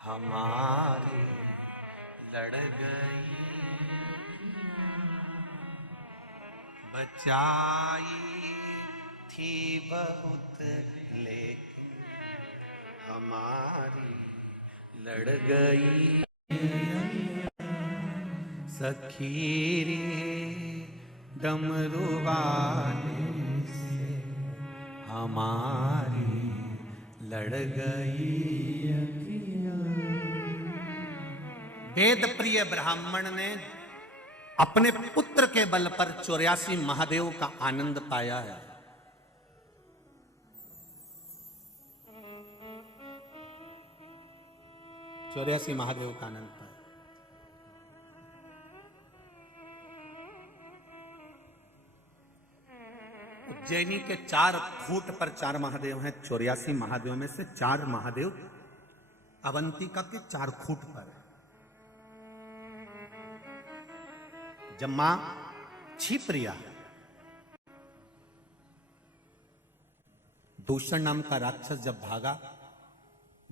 हमारी लड़ गई। बचाई थी बहुत लेकिन हमारी लड़ गई सखीरी डमरू वाले से हमारी लड़ गई। वेद प्रिय ब्राह्मण ने अपने पुत्र के बल पर 84 महादेव का आनंद पाया है। चौरासी महादेव का आनंद पाया। उज्जैनी के 4 फुट पर 4 महादेव हैं। 84 महादेव में से 4 महादेव अवंतिका के 4 फुट पर है। जब मां क्षिप्रिया दूषण नाम का राक्षस जब भागा,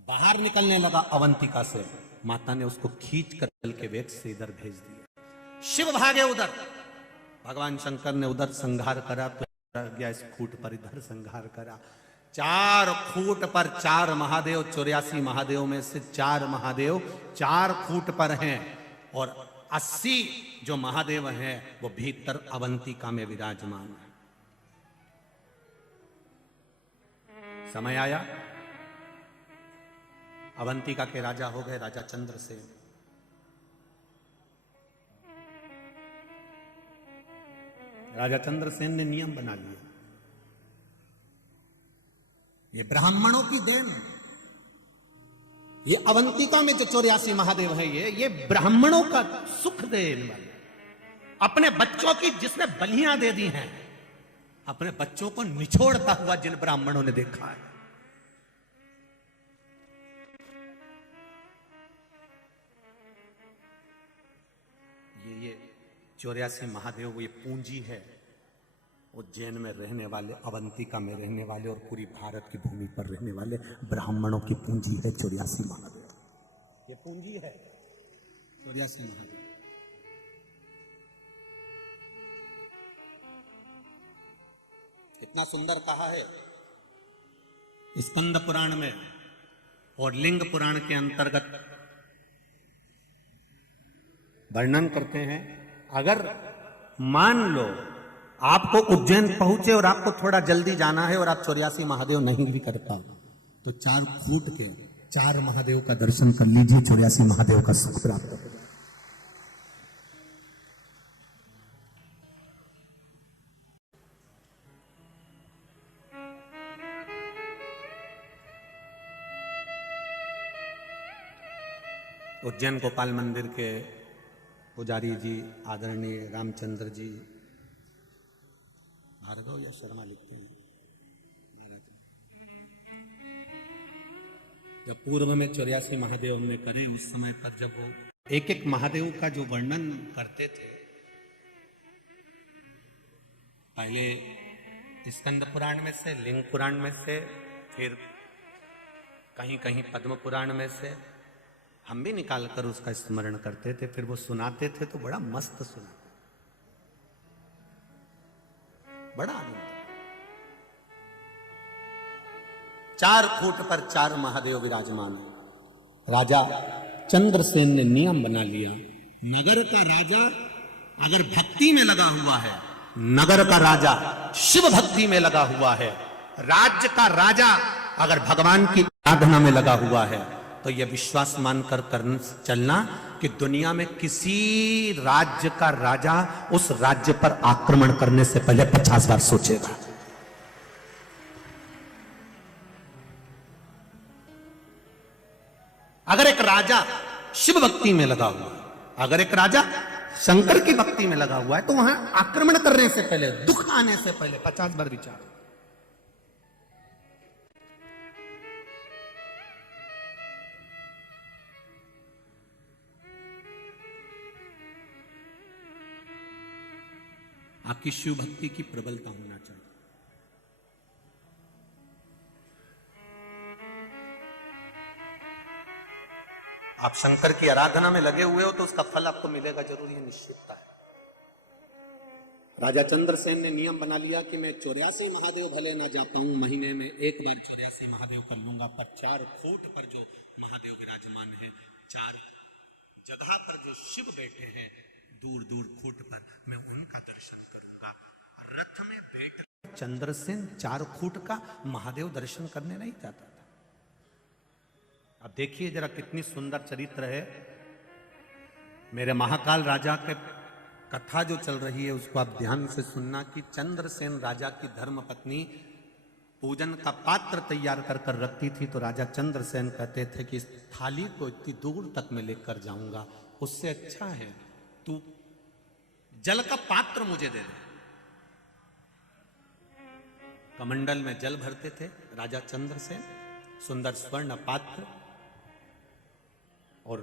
बाहर निकलने लगा अवंतिका से, माता ने उसको खींच कर जल के वेग से इधर भेज दिया। शिव भागे उधर, भगवान शंकर ने उधर संहार करा तो गया इस फूट पर इधर संहार करा। 4 फुट पर 4 महादेव, 84 महादेव में से 4 महादेव 4 फुट पर हैं और 80 जो महादेव हैं वो भीतर अवंतिका में विराजमान है। समय आया, अवंतिका के राजा हो गए राजा चंद्रसेन। राजा चंद्रसेन ने नियम बना लिया, ये ब्राह्मणों की देन, ये अवंतिका में जो 84 महादेव है, ये ब्राह्मणों का सुख देने वाले, अपने बच्चों की जिसने बलियां दे दी हैं, अपने बच्चों को निछोड़ता हुआ जिन ब्राह्मणों ने देखा है। ये 84 महादेव ये पूंजी है उज्जैन में रहने वाले, अवंतिका में रहने वाले और पूरी भारत की भूमि पर रहने वाले ब्राह्मणों की पूंजी है 84 महादेव। ये पूंजी है 84 महादेव। इतना सुंदर कहा है स्कंद पुराण में और लिंग पुराण के अंतर्गत वर्णन करते हैं। अगर मान लो आपको उज्जैन पहुंचे और आपको थोड़ा जल्दी जाना है और आप 84 महादेव नहीं भी कर पाओ तो 4 फुट के 4 महादेव का दर्शन कर लीजिए, 84 महादेव का सुख प्राप्त हो। उज्जैन गोपाल मंदिर के पुजारी जी आदरणीय रामचंद्र जी भार्गव या शर्मा लिखते हैं, जब पूर्व में 84 महादेव हमने करे, उस समय पर जब वो एक एक महादेव का जो वर्णन करते थे, पहले स्कंद पुराण में से, लिंग पुराण में से, फिर कहीं कहीं पद्म पुराण में से हम भी निकाल कर उसका स्मरण करते थे, फिर वो सुनाते थे तो बड़ा मस्त सुनाते, बड़ा आनंद। 4 फुट पर 4 महादेव विराजमान है। राजा चंद्रसेन ने नियम बना लिया, नगर का राजा अगर भक्ति में लगा हुआ है, नगर का राजा शिव भक्ति में लगा हुआ है, राज्य का राजा अगर भगवान की आराधना में लगा हुआ है, तो यह विश्वास मानकर चलना कि दुनिया में किसी राज्य का राजा उस राज्य पर आक्रमण करने से पहले 50 बार सोचेगा। अगर एक राजा शिव भक्ति में लगा हुआ है, अगर एक राजा शंकर की भक्ति में लगा हुआ है, तो वहां आक्रमण करने से पहले, दुख आने से पहले 50 बार विचार। आपकी शिव भक्ति की प्रबलता होना चाहिए। आप शंकर की आराधना में लगे हुए हो तो उसका फल आपको मिलेगा जरूर, ये निश्चितता है। राजा चंद्रसेन ने नियम बना लिया कि मैं 84 महादेव भले ना जा पाऊं, महीने में एक बार 84 महादेव कर लूंगा, पर 4 फुट पर जो महादेव विराजमान है, 4 जगह पर जो शिव बैठे हैं दूर दूर फुट पर, मैं उनका दर्शन करूंगा। रथ में बैठ चंद्रसेन 4 फुट का महादेव दर्शन करने नहीं जाता था। अब देखिए जरा कितनी सुंदर चरित्र है। मेरे महाकाल राजा के कथा जो चल रही है उसको आप ध्यान से सुनना कि चंद्रसेन राजा की धर्म पत्नी पूजन का पात्र तैयार कर कर रखती थी, तो राजा चंद्रसेन कहते थे कि इस थाली को इतनी दूर तक मैं लेकर जाऊंगा, उससे अच्छा है तू जल का पात्र मुझे दे दे। कमंडल में जल भरते थे राजा चंद्रसेन, सुंदर स्वर्ण पात्र, और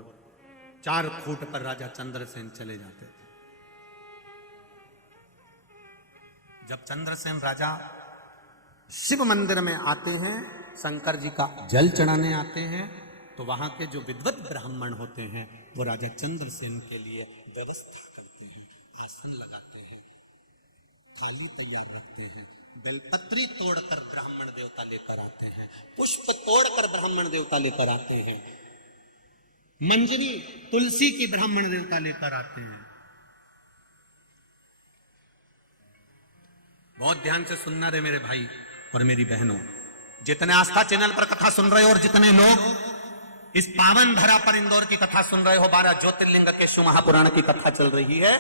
4 फुट पर राजा चंद्रसेन चले जाते थे। जब चंद्रसेन राजा शिव मंदिर में आते हैं, शंकर जी का जल चढ़ाने आते हैं, तो वहां के जो विद्वत ब्राह्मण होते हैं वो राजा चंद्रसेन के लिए व्यवस्था करते हैं, आसन लगाते हैं, थाली तैयार रखते हैं, बेलपत्री तोड़कर ब्राह्मण देवता लेकर आते हैं, पुष्प तोड़कर ब्राह्मण देवता लेकर आते हैं, मंजरी तुलसी की ब्राह्मण देवता लेकर आते हैं। बहुत ध्यान से सुनना रे मेरे भाई और मेरी बहनों, जितने आस्था चैनल पर कथा सुन रहे हो और जितने लोग इस पावन धरा पर इंदौर की कथा सुन रहे हो, 12 ज्योतिर्लिंग के शिव महापुराण की कथा चल रही है।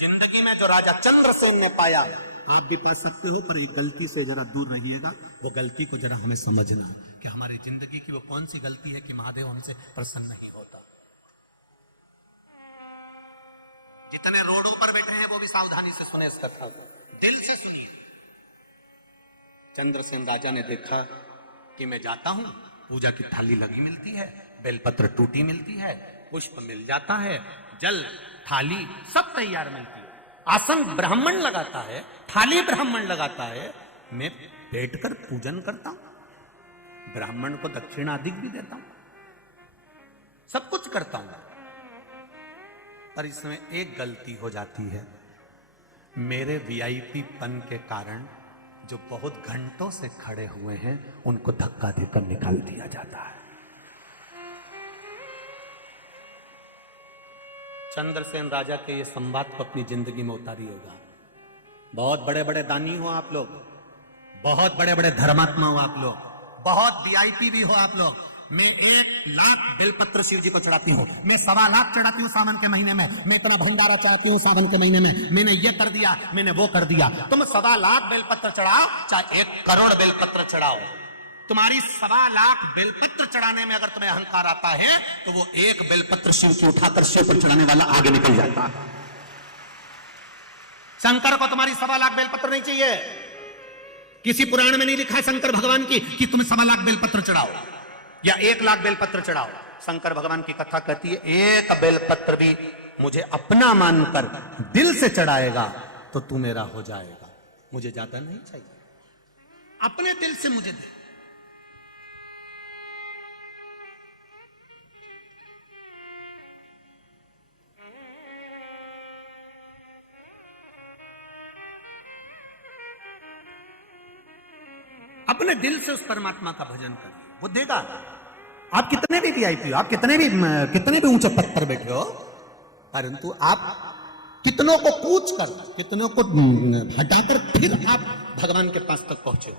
जिंदगी में जो राजा चंद्रसेन ने पाया आप भी पा सकते हो, पर ये गलती से जरा दूर रहिएगा। वो गलती को जरा हमें समझना कि हमारी जिंदगी की वो कौन सी गलती है कि महादेव हमसे प्रसन्न नहीं होता। जितने रोडों पर बैठे हैं वो भी सावधानी से सुने इस कथा को, दिल से सुनिए। चंद्रसेन राजा ने देखा कि मैं जाता हूं, पूजा की थाली लगी मिलती है, बेलपत्र टूटी मिलती है, पुष्प मिल जाता है, जल थाली सब तैयार मिलती है, आसन ब्राह्मण लगाता है, थाली ब्राह्मण लगाता है, मैं बैठकर पूजन करता हूं, ब्राह्मण को दक्षिणा अधिक भी देता हूं, सब कुछ करता हूं, पर इसमें एक गलती हो जाती है। मेरे वीआईपी पन के कारण जो बहुत घंटों से खड़े हुए हैं उनको धक्का देकर निकाल दिया जाता है। चंद्रसेन राजा के ये संवाद को अपनी जिंदगी में उतारिएगा। बहुत बड़े बड़े दानी हो आप लोग, बहुत बड़े बड़े धर्मात्मा हो आप लोग, बहुत वीआईपी भी हो आप लोग। मैं 1 लाख बेलपत्र शिव जी को चढ़ाती हूँ, मैं 1.25 लाख चढ़ाती हूँ सावन के महीने में, मैं इतना भंडारा चढ़ाती हूँ सावन के महीने में, मैंने ये कर दिया, मैंने वो कर दिया। तुम 1.25 लाख बेलपत्र चढ़ाओ चाहे 1 करोड़ बेलपत्र चढ़ाओ, तुम्हारी 1.25 लाख बेलपत्र चढ़ाने में अगर तुम्हें अहंकार आता है तो वो 1 बेलपत्र शिव की उठाकर शिव पर चढ़ाने वाला आगे निकल जाता है। शंकर को तुम्हारी 1.25 लाख बेलपत्र नहीं चाहिए। किसी पुराण में नहीं लिखा है शंकर भगवान की कि तुम 1.25 लाख बेलपत्र चढ़ाओ या 1 लाख बेलपत्र चढ़ाओ। शंकर भगवान की कथा कहती है 1 बेलपत्र भी मुझे अपना मानकर दिल से चढ़ाएगा तो तू मेरा हो जाएगा, मुझे ज्यादा नहीं चाहिए, अपने दिल से मुझे दे। अपने दिल से उस परमात्मा का भजन करिए, वो देगा। आप कितने भी वीआईपी हो, आप कितने भी ऊंचे पद पर बैठे हो, परंतु आप कितनों को कूच कर, कितनों को हटाकर फिर आप भगवान के पास तक पहुंचे।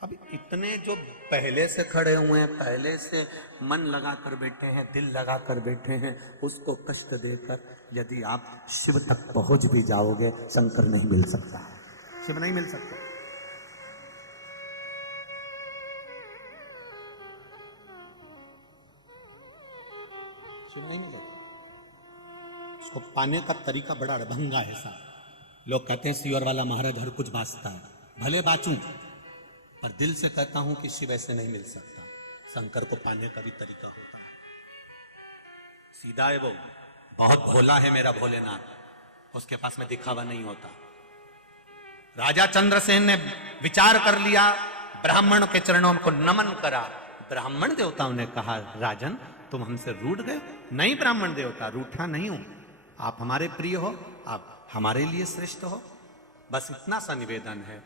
अब इतने जो पहले से खड़े हुए हैं, पहले से मन लगा कर बैठे हैं, दिल लगा कर बैठे हैं, उसको कष्ट देकर यदि आप शिव तक पहुंच भी जाओगे, शंकर नहीं मिल सकता, शिव नहीं मिल सकता। शिव नहीं मिलेगा। उसको पाने का तरीका बड़ा अड़भंगा है साहब। लोग कहते हैं सियोर वाला महाराज हर कुछ बांचता है, भले बाचूं, पर दिल से कहता हूं कि शिव ऐसे नहीं मिल सकता। शंकर को पाने का भी तरीका होता है, सीधा है वो, बहुत भोला है मेरा भोलेनाथ, उसके पास में दिखावा नहीं होता। राजा चंद्रसेन ने विचार कर लिया, ब्राह्मण के चरणों को नमन करा। ब्राह्मण देवताओं ने कहा राजन तुम हमसे रूठ गए। नहीं ब्राह्मण देवता, रूठा नहीं हूं, आप हमारे प्रिय हो, आप हमारे लिए श्रेष्ठ हो, बस इतना सा निवेदन है,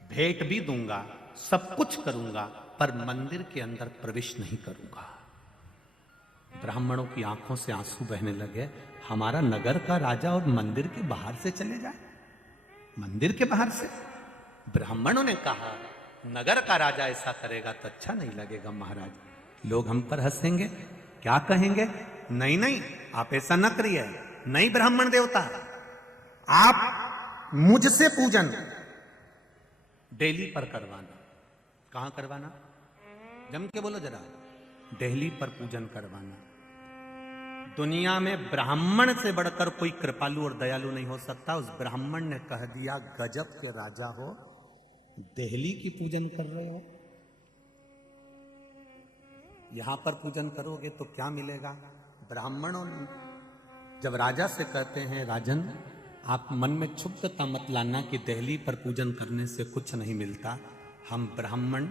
भेंट भी दूंगा, सब कुछ करूंगा, पर मंदिर के अंदर प्रवेश नहीं करूंगा। ब्राह्मणों की आंखों से आंसू बहने लगे। हमारा नगर का राजा और मंदिर के बाहर से चले जाए, मंदिर के बाहर से। ब्राह्मणों ने कहा नगर का राजा ऐसा करेगा तो अच्छा नहीं लगेगा महाराज, लोग हम पर हंसेंगे, क्या कहेंगे। नहीं नहीं, आप ऐसा न करिए। नहीं ब्राह्मण देवता, आप मुझसे पूजन दिल्ली पर करवाना। कहां करवाना, जम के बोलो जरा। दिल्ली पर पूजन करवाना। दुनिया में ब्राह्मण से बढ़कर कोई कृपालु और दयालु नहीं हो सकता। उस ब्राह्मण ने कह दिया, गजब के राजा हो, देहली की पूजन कर रहे हो, यहां पर पूजन करोगे तो क्या मिलेगा? ब्राह्मणों जब राजा से कहते हैं, राजन आप मन में क्षुब्धता मत लाना कि दिल्ली पर पूजन करने से कुछ नहीं मिलता, हम ब्राह्मण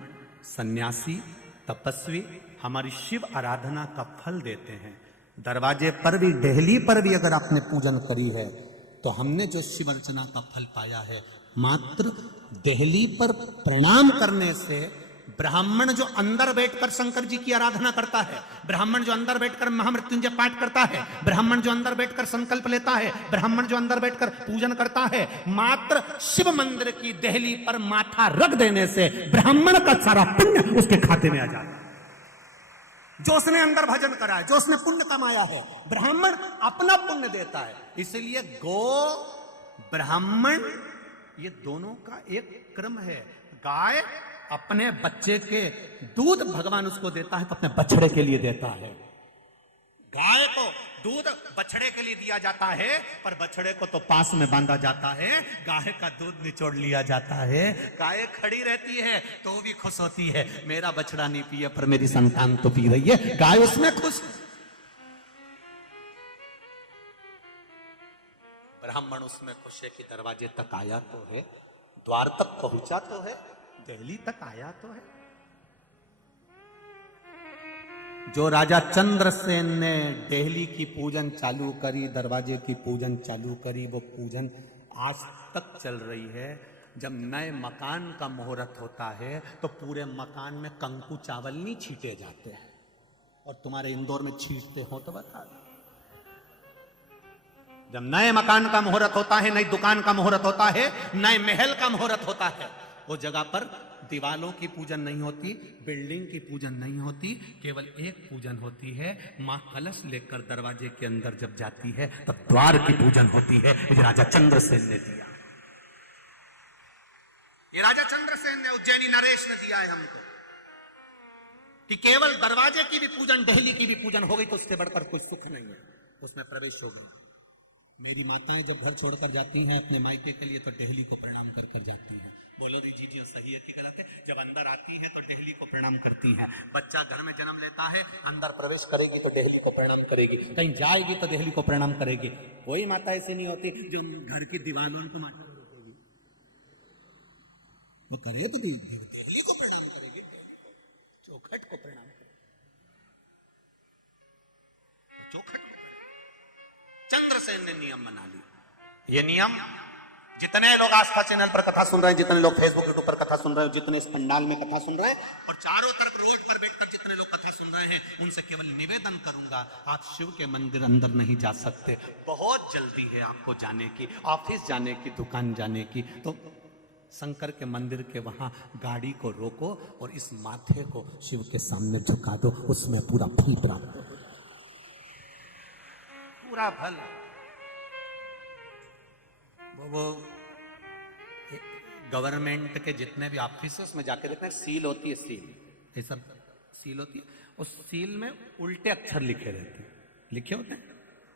सन्यासी तपस्वी हमारी शिव आराधना का फल देते हैं। दरवाजे पर भी, दिल्ली पर भी अगर आपने पूजन करी है तो हमने जो शिव अर्चना का फल पाया है, मात्र दिल्ली पर प्रणाम करने से ब्राह्मण जो अंदर बैठकर शंकर जी की आराधना करता है, ब्राह्मण जो अंदर बैठकर महामृत्युंजय पाठ करता है, ब्राह्मण जो अंदर बैठकर संकल्प लेता है, ब्राह्मण जो अंदर बैठकर पूजन करता है, मात्र शिव मंदिर की देहली पर माथा रख देने से ब्राह्मण का सारा पुण्य उसके खाते में आ जाता है। जो उसने अंदर भजन करा है, जो उसने पुण्य कमाया है, ब्राह्मण अपना पुण्य देता है। इसलिए गो ब्राह्मण ये दोनों का एक क्रम है। गाय अपने बच्चे के दूध भगवान उसको देता है तो अपने बछड़े के लिए देता है। गाय को दूध बछड़े के लिए दिया जाता है, पर बछड़े को तो पास में बांधा जाता है, गाय का दूध निचोड़ लिया जाता है। गाय खड़ी रहती है तो भी खुश होती है, मेरा बछड़ा नहीं पिए पर मेरी संतान तो पी रही है, गाय उसमें खुश। ब्राह्मण उसमें खुश है कि दरवाजे तक आया तो है, द्वार तक पहुंचा तो है, दिल्ली तक आया तो है। जो राजा चंद्रसेन ने दिल्ली की पूजन चालू करी, दरवाजे की पूजन चालू करी, वो पूजन आज तक चल रही है। जब नए मकान का मुहूर्त होता है तो पूरे मकान में कंकु चावल नहीं छीटे जाते हैं, और तुम्हारे इंदौर में छीटते हो तो बता दो। जब नए मकान का मुहूर्त होता है, नई दुकान का मुहूर्त होता है, नए महल का मुहूर्त होता है, वो जगह पर दीवालों की पूजन नहीं होती, बिल्डिंग की पूजन नहीं होती, केवल एक पूजन होती है। मां कलश लेकर दरवाजे के अंदर जब जाती है तब द्वार की पूजन होती है। ये राजा चंद्रसेन ने दिया, ये राजा चंद्रसेन ने, उज्जैनी नरेश ने दिया है हमको, कि केवल दरवाजे की भी पूजन, दिल्ली की भी पूजन हो गई तो उससे बढ़कर कोई सुख नहीं है, उसमें प्रवेश हो गई। मेरी माताएं जब घर छोड़कर जाती हैं अपने मायके के लिए तो दिल्ली को प्रणाम कर कर जाती हैं। बोलो रे जी सही है कि गलत है? जब अंदर आती है तो दिल्ली को प्रणाम करती हैं। बच्चा घर में जन्म लेता है, अंदर प्रवेश करेगी तो दिल्ली को प्रणाम करेगी, कहीं जाएगी तो दिल्ली को प्रणाम करेगी। कोई माता ऐसी नहीं होती जो घर की दीवानों को माता करेगी, वो करे तो दिल्ली को प्रणाम करेगी, चौखट को प्रणाम करेगी, चौखट को। चंद्रसेन ने नियम बना लिया। ये नियम जितने लोग आस्था चैनल पर कथा सुन रहे हैं, जितने लोग फेसबुक यूट्यूब पर कथा सुन रहे हैं, जितने इस पंडाल में कथा सुन रहे हैं, और चारों तरफ रोड पर बैठकर जितने लोग कथा सुन रहे हैं, उनसे केवल निवेदन करूंगा, आप शिव के मंदिर अंदर नहीं जा सकते, बहुत जल्दी है आपको जाने की, ऑफिस जाने की, दुकान जाने की, तो शंकर के मंदिर के वहां गाड़ी को रोको और इस माथे को शिव के सामने झुका दो, उसमें पूरा फल प्राप्त हो, पूरा फल। वो गवर्नमेंट के जितने भी ऑफिस में जाके देखना, सील होती है, सील, ये सब सील होती है, उस सील में उल्टे अक्षर लिखे रहते हैं, लिखे होते हैं,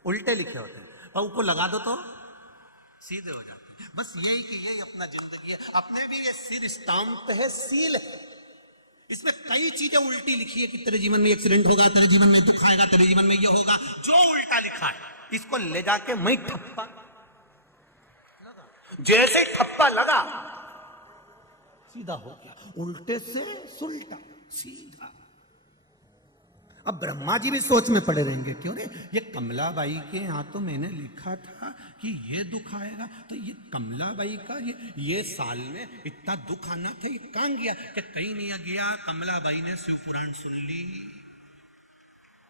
उल्टे लिखे होते हैं, और ऊपर लगा दो तो सीधे हो जाते हैं। बस यही कि यही अपना जिंदगी है, अपने भी ये सिर स्टाम्प है, सील है, इसमें कई चीजें उल्टी लिखी है कि तेरे जीवन में एक्सीडेंट होगा, तेरे जीवन में दुख आएगा, तेरे जीवन में ये होगा, जो उल्टा लिखा है इसको ले जाके मैं ठप्पा, जैसे ठप्पा लगा सीधा हो गया, उल्टे से सुलटा सीधा। अब ब्रह्मा जी भी सोच में पड़े रहेंगे, क्यों रे ये कमलाबाई के यहाँ तो मैंने लिखा था कि ये दुख आएगा, तो ये कमलाबाई का ये साल में इतना दुख आना था, ये कहां गया? कि कहीं नहीं गया, कमलाबाई ने शिव पुराण सुन ली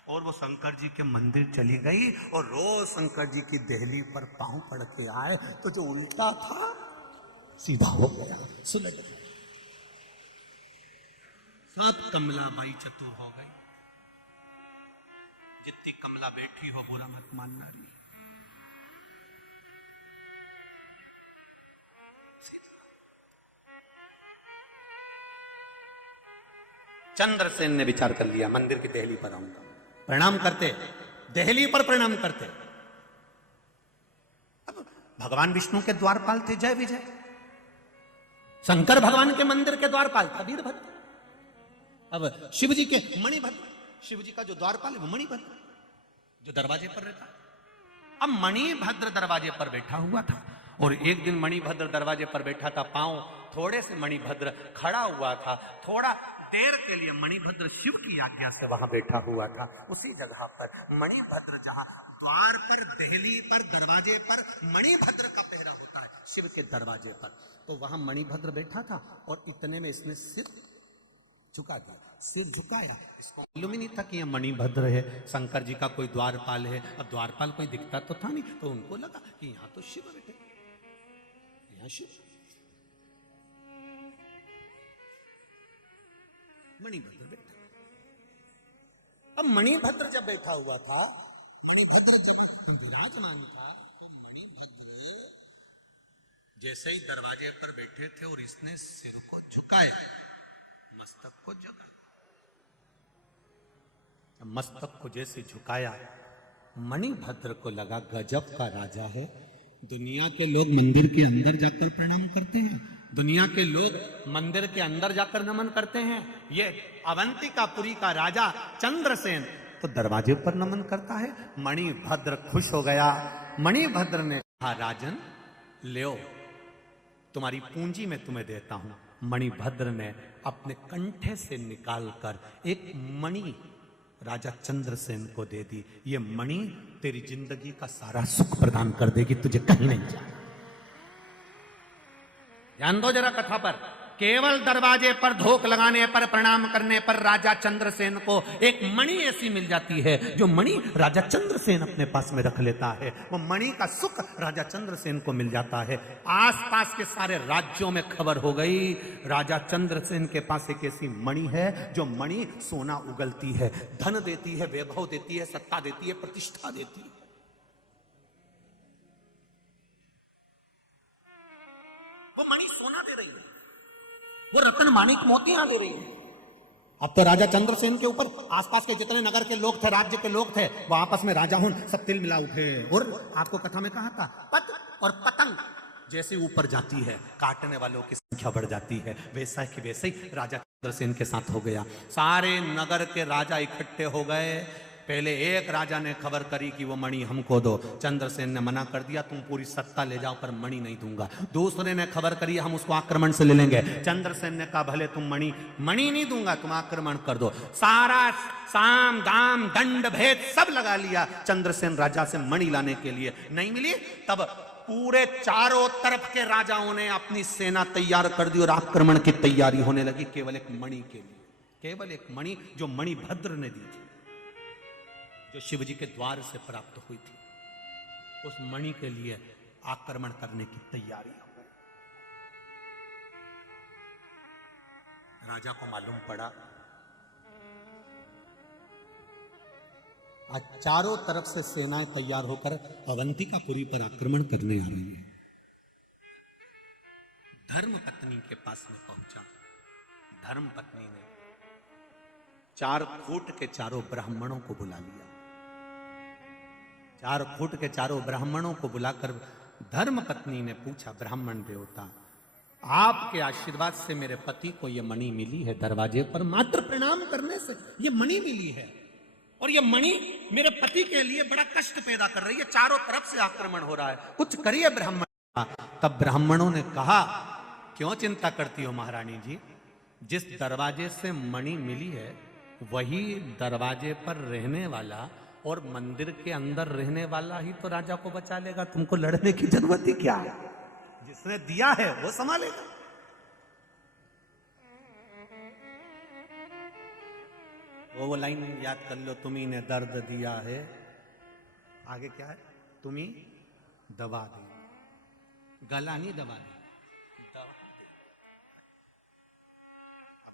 और वो शंकर जी के मंदिर चली गई, और रोज शंकर जी की दिल्ली पर पांव पड़ के आए तो जो उल्टा था सीधा हो गया, सुलट गया। सब कमलाबाई चतुर हो गई, जितनी कमला बैठी हो बुरा मत मानना रही। चंद्रसेन ने विचार कर लिया, मंदिर की दिल्ली पर आऊंगा, प्रणाम करते देहली पर प्रणाम करते। अब भगवान विष्णु के द्वारपाल थे जय विजय, शंकर भगवान के मंदिर के द्वारपाल था वीरभद्र, अब शिव जी के मणिभद्र, शिव जी का जो द्वारपाल है वो मणिभद्र जो दरवाजे पर रहता। अब मणिभद्र दरवाजे पर बैठा हुआ था और एक दिन मणिभद्र दरवाजे पर बैठा था, पांव थोड़े से मणिभद्र खड़ा हुआ था, थोड़ा देर के लिए मणिभद्र शिव की आज्ञा से वहां बैठा हुआ था। उसी जगह पर मणिभद्र जहां द्वार पर, देहली पर, दरवाजे पर मणिभद्र का पहरा होता है शिव के दरवाजे पर, तो वहां मणिभद्र बैठा था और इतने में इसने सिर झुका दिया। सिर झुकाया, इसको मालूम ही नहीं था कि यह मणिभद्र है, शंकर जी का कोई द्वारपाल है। अब द्वारपाल कोई दिखता तो था नहीं, तो उनको लगा कि यहां तो शिव बैठे, यहां शिव। मणिभद्र बैठा। अब मणिभद्र जब बैठा हुआ था, मणिभद्र जब विराजमान था, तो मणिभद्र जैसे ही दरवाजे पर बैठे थे और इसने सिर को झुकाया, मस्तक को झुकाया, मस्तक को जैसे झुकाया, मणिभद्र को लगा गजब का राजा है। दुनिया के लोग मंदिर के अंदर जाकर प्रणाम करते हैं, दुनिया के लोग मंदिर के अंदर जाकर नमन करते हैं, ये अवंतिकापुरी का राजा चंद्रसेन तो दरवाजे पर नमन करता है। मणिभद्र खुश हो गया। मणिभद्र ने कहा, राजन ले, तुम्हारी पूंजी मैं तुम्हें देता हूं। मणिभद्र ने अपने कंठे से निकालकर एक मणि राजा चंद्रसेन को दे दी। ये मणि तेरी जिंदगी का सारा सुख प्रदान कर देगी, तुझे कहीं नहीं जाना। ध्यान दो जरा कथा पर। केवल दरवाजे पर धोख लगाने पर, प्रणाम करने पर राजा चंद्रसेन को एक मणि ऐसी मिल जाती है जो मणि राजा चंद्रसेन अपने पास में रख लेता है। वो मणि का सुख राजा चंद्रसेन को मिल जाता है। आसपास के सारे राज्यों में खबर हो गई, राजा चंद्रसेन के पास एक ऐसी मणि है जो मणि सोना उगलती है, धन देती है, वैभव देती है, सत्ता देती है, प्रतिष्ठा देती है। वो मणि सोना दे रही है, वो रत्न माणिक मोतियां दे रही है। अब तो राजा चंद्रसेन के ऊपर आसपास के जितने नगर के लोग थे, राज्य के लोग थे, वो आपस में राजा हूं सब तिल मिला उठे। और आपको कथा में कहा था, पत और पतंग जैसे ऊपर जाती है, काटने वालों की संख्या बढ़ जाती है। वैसा कि वैसे ही राजा चंद्रसेन के साथ हो गया। सारे नगर के राजा इकट्ठे हो गए। पहले एक राजा ने खबर करी कि वो मणि हमको दो, चंद्रसेन ने मना कर दिया, तुम पूरी सत्ता ले जाओ पर मणि नहीं दूंगा। दूसरे ने खबर करी हम उसको आक्रमण से ले लेंगे, चंद्रसेन ने कहा भले तुम मणि नहीं दूंगा, तुम आक्रमण कर दो। सारा साम दाम दंड भेद सब लगा लिया चंद्रसेन राजा से मणि लाने के लिए, नहीं मिली। तब पूरे चारों तरफ के राजाओं ने अपनी सेना तैयार कर दी और आक्रमण की तैयारी होने लगी केवल एक मणि के लिए। केवल एक मणि जो मणिभद्र ने दी थी, जो शिव जी के द्वार से प्राप्त हुई थी, उस मणि के लिए आक्रमण करने की तैयारी हो गई। राजा को मालूम पड़ा आज चारों तरफ से सेनाएं तैयार होकर अवंतिकापुरी पर आक्रमण करने आ रही है। धर्मपत्नी के पास में पहुंचा। धर्मपत्नी ने 4 फुट के चारों ब्राह्मणों को बुला लिया। 4 फुट के चारों ब्राह्मणों को बुलाकर धर्मपत्नी ने पूछा, ब्राह्मण देवता आपके आशीर्वाद से मेरे पति को यह मणि मिली है, दरवाजे पर मात्र प्रणाम करने से यह मणि मिली है, और यह मणि मेरे पति के लिए बड़ा कष्ट पैदा कर रही है, चारों तरफ से आक्रमण हो रहा है, कुछ करिए ब्राह्मण। तब ब्राह्मणों ने कहा, क्यों चिंता करती हो महारानी जी, जिस दरवाजे से मणि मिली है वही दरवाजे पर रहने वाला और मंदिर के अंदर रहने वाला ही तो राजा को बचा लेगा, तुमको लड़ने की जरूरत ही क्या है, जिसने दिया है वो संभालेगा। वो लाइन याद कर लो, तुम्ही ने दर्द दिया है, आगे क्या है, तुम्ही दवा दे, गला नहीं दबा दे,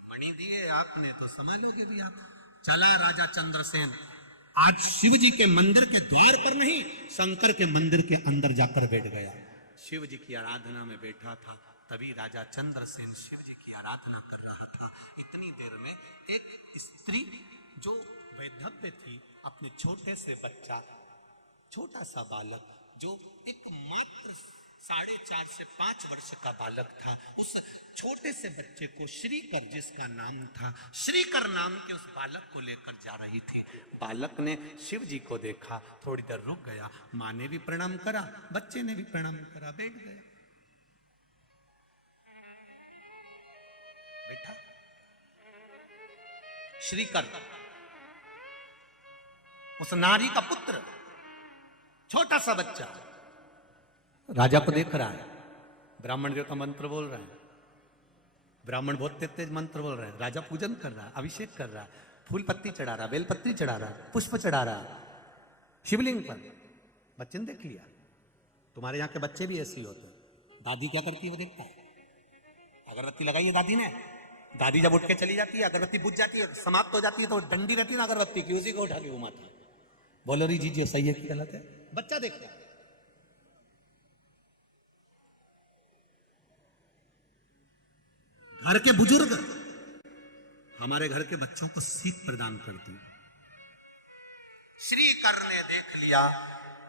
मणि दिए आपने तो संभालोगे भी आप। चला राजा चंद्रसेन आज शिव जी के मंदिर के द्वार पर नहीं, शंकर के मंदिर के अंदर जाकर बैठ गया। शिव जी की आराधना में बैठा था, तभी राजा चंद्रसेन शिव जी की आराधना कर रहा था। इतनी देर में एक स्त्री जो वैधव्य थी, अपने छोटे से बच्चा, छोटा सा बालक जो एक मात्र 4.5 से 5 वर्ष का बालक था, उस छोटे से बच्चे को श्रीकर, जिसका नाम था श्रीकर, नाम के उस बालक को लेकर जा रही थी। बालक ने शिव जी को देखा, थोड़ी देर रुक गया, माँ ने भी प्रणाम करा, बच्चे ने भी प्रणाम करा, बैठ गया। बैठा श्रीकर, उस नारी का पुत्र, छोटा सा बच्चा राजा को देख रहा है। ब्राह्मण देवता मंत्र बोल रहा है, ब्राह्मण बहुत तेज तेज मंत्र बोल रहे हैं। राजा पूजन कर रहा है, अभिषेक कर रहा है, फूल पत्ती चढ़ा रहा, बेल पत्ती चढ़ा रहा, पुष्प चढ़ा रहा शिवलिंग पर। बच्चे ने देख लिया। तुम्हारे यहाँ के बच्चे भी ऐसे ही होते हैं। दादी क्या करती है वो देखता है। अगरबत्ती लगाई है दादी ने, दादी जब उठ के चली जाती है, अगरबत्ती बुझ जाती है, समाप्त हो जाती है, तो डंडी रहती है ना अगरबत्ती की, उसी को उठा के घुमाता है। बोलो री जी सही है कि गलत है? बच्चा देखता है। घर के बुजुर्ग हमारे घर के बच्चों को सीख प्रदान करती। श्रीकर ने देख लिया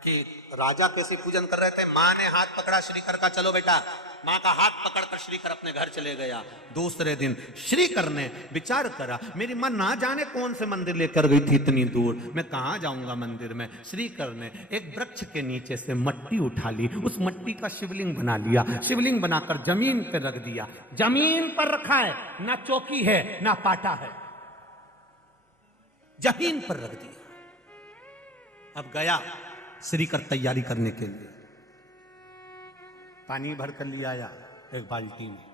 कि राजा कैसे पूजन कर रहे थे। मां ने हाथ पकड़ा श्रीकर का, चलो बेटा। मां का हाथ पकड़कर श्रीकर अपने घर चले गया। दूसरे दिन श्रीकर ने विचार करा, मेरी मां ना जाने कौन से मंदिर लेकर गई थी इतनी दूर, मैं कहां जाऊंगा मंदिर में। श्रीकर ने एक वृक्ष के नीचे से मट्टी उठा ली, उस मट्टी का शिवलिंग बना लिया। शिवलिंग बनाकर जमीन पर रख दिया। जमीन पर रखा है, ना चौकी है ना पाटा है, जमीन पर रख दिया। अब गया श्रीकर तैयारी करने के लिए, पानी भर कर लिया आया एक बाल्टी में।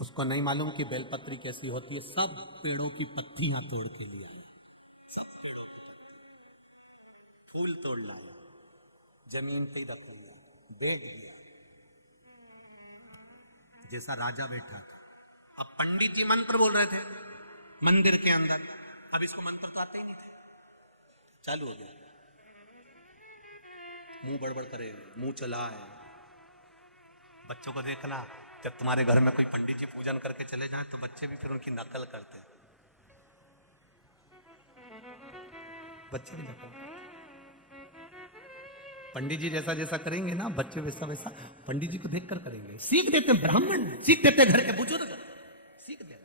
उसको नहीं मालूम कि बेलपत्री कैसी होती है। सब पेड़ों की पत्तियां तोड़ के लिया, सब पेड़ों की पत्ती, फूल तोड़ लाया, जमीन पे रख लिया, देख दिया जैसा राजा बैठा था। अब पंडित जी मंत्र बोल रहे थे मंदिर के अंदर। अब इसको मंत्र तो आते ही नहीं थे। चालू हो गया, मुंह बड़बड़ करे, मुंह चलाए। बच्चों को देखना, जब तुम्हारे घर में कोई पंडित जी पूजन करके चले जाएं तो बच्चे भी फिर उनकी नकल करते हैं। बच्चे भी नकल करते। पंडित जी जैसा जैसा करेंगे ना, बच्चे वैसा वैसा पंडित जी को देखकर करेंगे। सीख देते हैं ब्राह्मण, सीख देते घर के बुजुर्ग, सीख देते।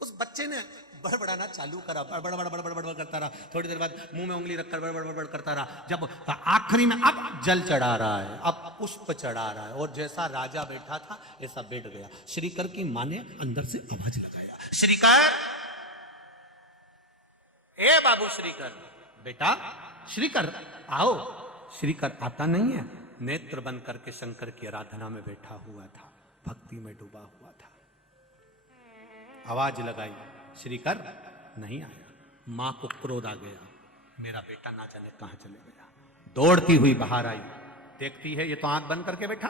उस बच्चे ने बड़बड़ाना चालू करा, बड़बड़ बड़बड़ बड़बड़ करता रहा। थोड़ी देर बाद मुंह में उंगली रखकर बड़बड़ बड़बड़ करता रहा। जब आखिरी में अब जल चढ़ा रहा है, अब पुष्प चढ़ा रहा है, और जैसा राजा बैठा था ऐसा बैठ गया। श्रीकर की मां ने अंदर से आवाज लगाया, श्रीकर, ए बाबू श्रीकर, बेटा श्रीकर आओ। श्रीकर आता नहीं है, नेत्र बंद करके शंकर की आराधना में बैठा हुआ था, भक्ति में डूबा हुआ था। आवाज लगाई, श्रीकर नहीं आया। मां को क्रोध आ गया, मेरा बेटा ना जाने कहां चले गया। दौड़ती हुई बाहर आई, देखती है ये तो आंख बंद करके बैठा।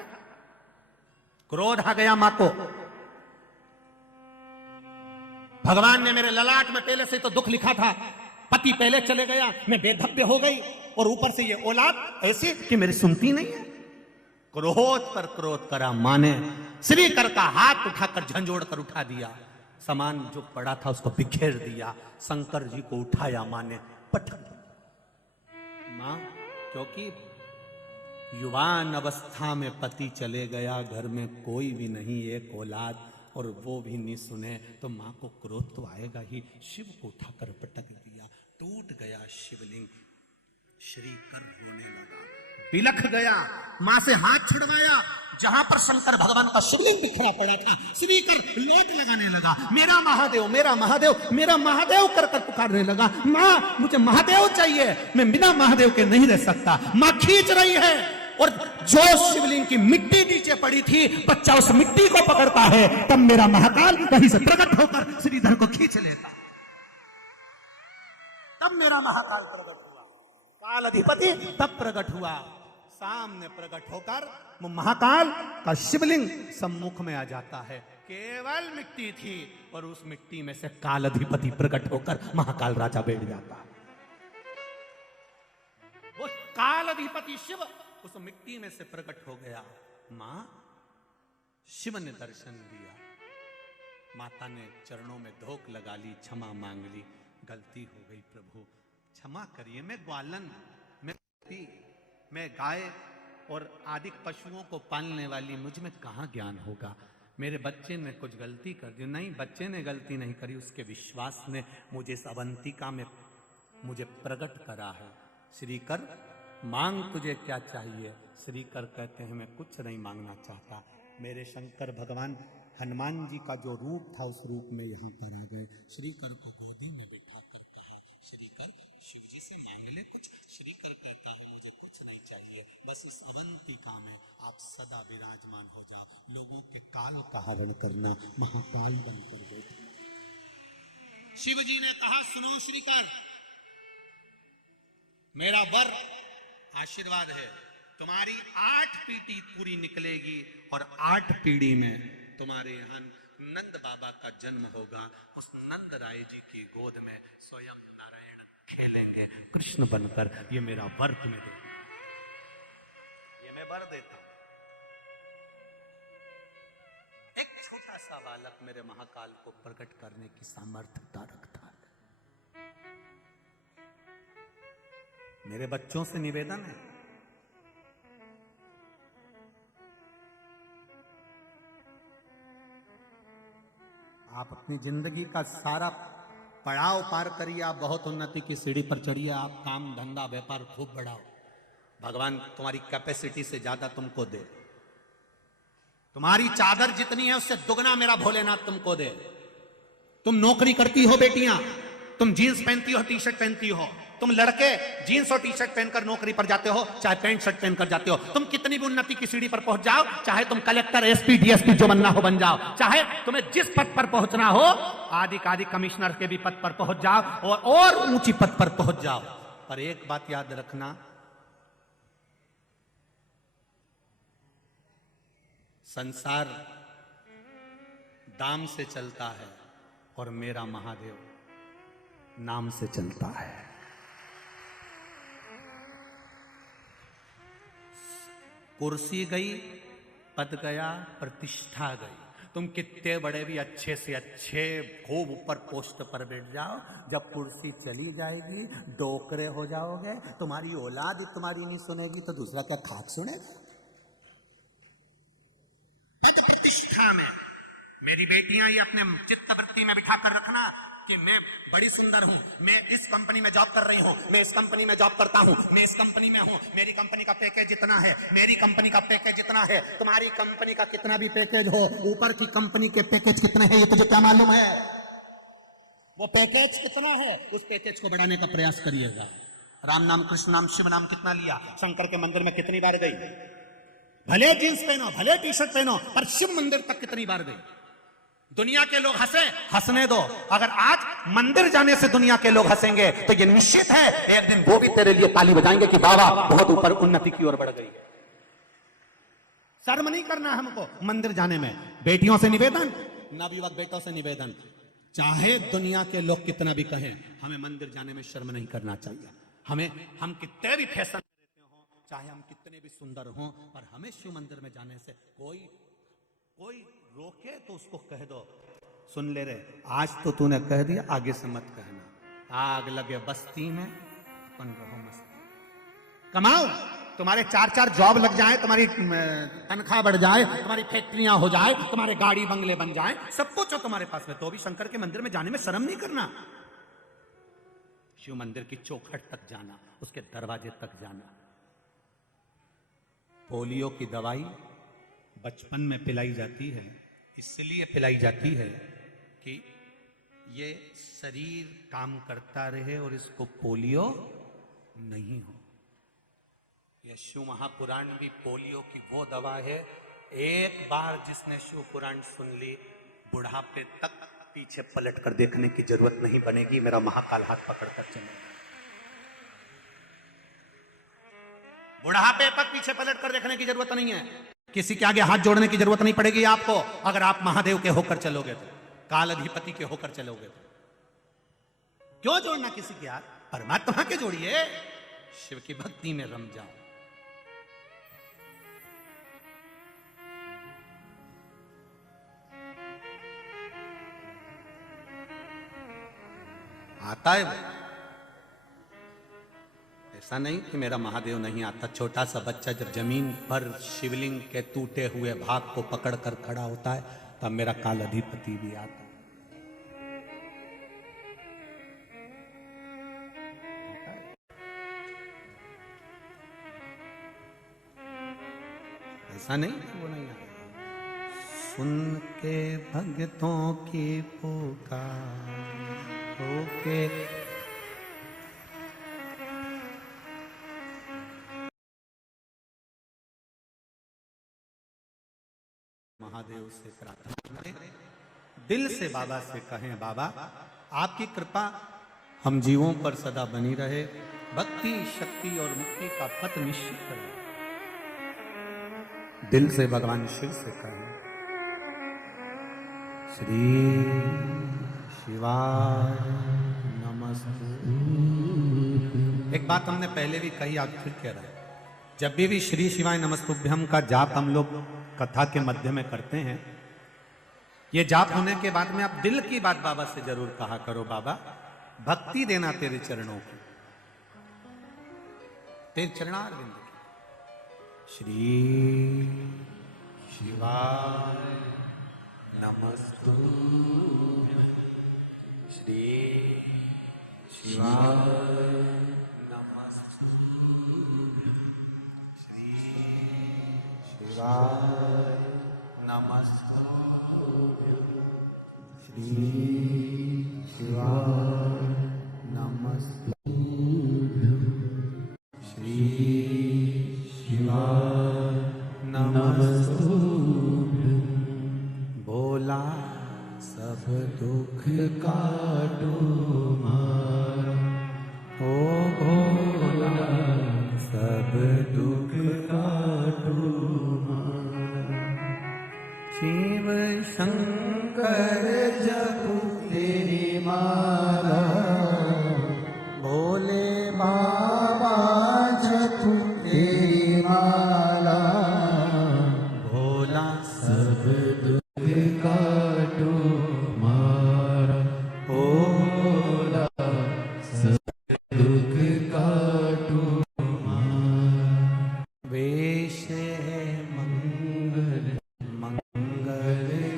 क्रोध आ गया मां को, भगवान ने मेरे ललाट में पहले से तो दुख लिखा था, पति पहले चले गया, मैं बेधव्य हो गई, और ऊपर से ये औलाद ऐसी कि मेरी सुनती नहीं है। क्रोध पर क्रोध करा मां ने। श्रीकर का हाथ उठाकर झंझोड़ कर उठा दिया, सामान जो पड़ा था उसको बिखेर दिया। शंकर जी को उठाया मां ने, पटक। मां, क्योंकि युवान अवस्था में पति चले गया, घर में कोई भी नहीं, एक औलाद, और वो भी नहीं सुने तो मां को क्रोध तो आएगा ही। शिव को उठाकर पटक दिया, टूट गया शिवलिंग। श्रीकर रोने लगा, बिलख गया, मां से हाथ छुड़वाया। जहां पर शंकर भगवान का शिवलिंग बिखरा पड़ा था, श्रीकर लोट लगाने लगा, मेरा महादेव, मेरा महादेव, मेरा महादेव कर कर पुकारने लगा। मां, मुझे महादेव चाहिए, मैं बिना महादेव के नहीं रह सकता। मां खींच रही है, और जो शिवलिंग की मिट्टी नीचे पड़ी थी, बच्चा उस मिट्टी को पकड़ता है, तब मेरा महाकाल कहीं से प्रकट होकर श्रीधर को खींच लेता। तब मेरा महाकाल प्रकट हुआ, काल अधिपति तब प्रकट हुआ। सामने प्रकट होकर वो महाकाल का शिवलिंग सम्मुख में आ जाता है। केवल मिट्टी थी, और उस मिट्टी में से काल अधिपति प्रकट होकर महाकाल राजा बैठ जाता। वो काल अधिपति शिव उस मिट्टी में से प्रकट हो गया। मां, शिव ने दर्शन दिया, माता ने चरणों में धोख लगा ली, क्षमा मांग ली, गलती हो गई प्रभु क्षमा करिए, मैं ग्वालन, मैं गाय और आदि पशुओं को पालने वाली, मुझ में कहां ज्ञान होगा, मेरे बच्चे ने कुछ गलती कर दी। नहीं, बच्चे ने गलती नहीं करी, उसके विश्वास ने मुझे इस अवंतिका में मुझे प्रकट करा है। श्रीकर मांग तुझे क्या चाहिए? श्रीकर कहते हैं मैं कुछ नहीं मांगना चाहता। मेरे शंकर भगवान हनुमान जी का जो रूप था उस रूप में यहाँ पर आ गए। श्रीकर को गोदी में बिठा कर कहा, श्रीकर शिव जी से मांग ले कुछ। श्रीकर कहता है मुझे कुछ नहीं चाहिए, बस इस अवंतिका में आप सदा विराजमान हो जाओ, लोगों के काल का हरण करना, महाकाल बनकर बैठे। शिव जी ने कहा सुनो श्रीकर, मेरा वर आशीर्वाद है, तुम्हारी 8 पीढ़ी पूरी निकलेगी और 8 पीढ़ी में तुम्हारे यहाँ नंद बाबा का जन्म होगा। उस नंद राय जी की गोद में स्वयं नारायण खेलेंगे कृष्ण बनकर। ये मेरा वर तुम्हें दे, ये मैं वर देता हूं। एक छोटा सा बालक मेरे महाकाल को प्रकट करने की सामर्थ्यता रखता है। मेरे बच्चों से निवेदन है, आप अपनी जिंदगी का सारा पड़ाव पार करिए, आप बहुत उन्नति की सीढ़ी पर चढ़िए, आप काम धंधा व्यापार खूब बढ़ाओ, भगवान तुम्हारी कैपेसिटी से ज्यादा तुमको दे। तुम्हारी चादर जितनी है उससे दुगना मेरा भोलेनाथ तुमको दे। तुम नौकरी करती हो बेटियां, तुम जीन्स पहनती हो, टी शर्ट पहनती हो, तुम लड़के जीन्स और टी शर्ट पहनकर नौकरी पर जाते हो, चाहे पैंट शर्ट पहनकर जाते हो, तुम कितनी भी उन्नति की सीढ़ी पर पहुंच जाओ, चाहे तुम कलेक्टर एसपी डीएसपी जो बनना हो बन जाओ, चाहे तुम्हें जिस पद पर पहुंचना हो आदि कमिश्नर के भी पद पर पहुंच जाओ और ऊंची पद पर पहुंच जाओ, पर एक बात याद रखना, संसार दाम से चलता है और मेरा महादेव नाम से चलता है। कुर्सी गई, पद गया, प्रतिष्ठा गई। तुम कितने बड़े भी अच्छे से अच्छे खूब ऊपर पोस्ट पर बैठ जाओ, जब कुर्सी चली जाएगी डोकरे हो जाओगे, तुम्हारी औलाद तुम्हारी नहीं सुनेगी तो दूसरा क्या खाक सुनेगा? पद प्रतिष्ठा में मेरी बेटियां ये अपने चित्तवृत्ति में बिठा कर रखना कि मैं बड़ी सुंदर हूं, मैं इस कंपनी में जॉब कर रही हूं, मैं इस कंपनी में जॉब करता हूं, मैं इस कंपनी में हूं, मेरी कंपनी का पैकेज इतना है, मेरी कंपनी का पैकेज इतना है। तुम्हारी कंपनी का कितना भी पैकेज हो, ऊपर की कंपनी के पैकेज कितने हैं ये तुझे क्या मालूम है? वो पैकेज कितना है, उस पैकेज को बढ़ाने का प्रयास करिएगा। राम नाम, कृष्ण नाम, शिव नाम कितना लिया, शंकर के मंदिर में कितनी बार गई? भले जींस पहनो, भले टी शर्ट पहनो, पर शिव मंदिर तक कितनी बार गई? दुनिया के लोग हंसे, हंसने दो। अगर आज मंदिर जाने से दुनिया के लोग हंसेंगे तो ये निश्चित है एक दिन वो भी तेरे लिए ताली बजाएंगे कि बाबा बहुत ऊपर उन्नति की ओर बढ़ गई है। शर्म नहीं करना हमको मंदिर जाने में। बेटियों से निवेदन, नवयुवक बेटों से निवेदन, चाहे दुनिया के लोग कितना भी कहें, हमें मंदिर जाने में शर्म नहीं करना चाहिए। हम कितने भी फैशन रहते हो, चाहे हम कितने भी सुंदर हों, पर हमें शिव मंदिर में जाने से कोई रोके तो उसको कह दो, सुन ले रे, आज तो तूने कह दिया, आगे से मत कहना। आग लगे बस्ती में अपन रहो मस्ती, कमाओ, तुम्हारे 4-4 जॉब लग जाए, तुम्हारी तनख्वाह बढ़ जाए, तुम्हारी फैक्ट्रियां हो जाए, तुम्हारे गाड़ी बंगले बन जाए, सब कुछ हो तुम्हारे पास में, तो भी शंकर के मंदिर में जाने में शर्म नहीं करना। शिव मंदिर की चौखट तक जाना, उसके दरवाजे तक जाना। पोलियो की दवाई बचपन में पिलाई जाती है, इसलिए पिलाई जाती है कि ये शरीर काम करता रहे और इसको पोलियो नहीं हो। यह शिव महापुराण भी पोलियो की वो दवा है, एक बार जिसने शिव पुराण सुन ली बुढ़ापे तक पीछे पलट कर देखने की जरूरत नहीं बनेगी। मेरा महाकाल हाथ पकड़कर चलेगा, बुढ़ापे तक पीछे पलट कर देखने की जरूरत नहीं है, किसी के आगे हाथ जोड़ने की जरूरत नहीं पड़ेगी आपको। अगर आप महादेव के होकर चलोगे तो, काल अधिपति के होकर चलोगे तो, क्यों जोड़ना किसी के हाथ? परमात्मा के जोड़िए, शिव की भक्ति में रम जाओ। आता है वो। ऐसा नहीं कि मेरा महादेव नहीं आता। छोटा सा बच्चा जब जमीन पर शिवलिंग के टूटे हुए भाग को पकड़ कर खड़ा होता है तब मेरा काल अधिपति भी आता है। ऐसा नहीं कि वो नहीं आएगा। सुन के भक्तों की पुकार होके महादेव से प्रार्थना करें, दिल से बाबा से कहें, बाबा आपकी कृपा हम जीवों पर सदा बनी रहे, भक्ति शक्ति और मुक्ति का पथ निश्चित करें। दिल से भगवान शिव से कहें, श्री शिवाय नमस्ते। एक बात हमने पहले भी कही, आज फिर कह रहे हैं, जब भी श्री शिवाय नमस्तुभ्यम का जाप हम लोग कथा के मध्य में करते हैं, ये जाप होने के बाद में आप दिल की बात बाबा से जरूर कहा करो, बाबा भक्ति देना तेरे चरणों की, तेरे चरणारविंद की। श्री शिवाय नमस्तुभ्यं, श्री शिवाय नमस्तुभ्यं, श्री शिवाय नमस्तुभ्यं, श्री शिवाय नमस्तुभ्यं, श्री शिवाय नमस्तुभ्यं। भोला सब दुख काटो मारा, ओ भोला सब दुख काटो मारा। शिव शंकर जपू तेरी माला, भोले बाबा जपू तेरी माला, भोला सब दुख काटो मारा, ओ भोला सब दुख काटो मारा। वेश है मंगल मंगलकारी,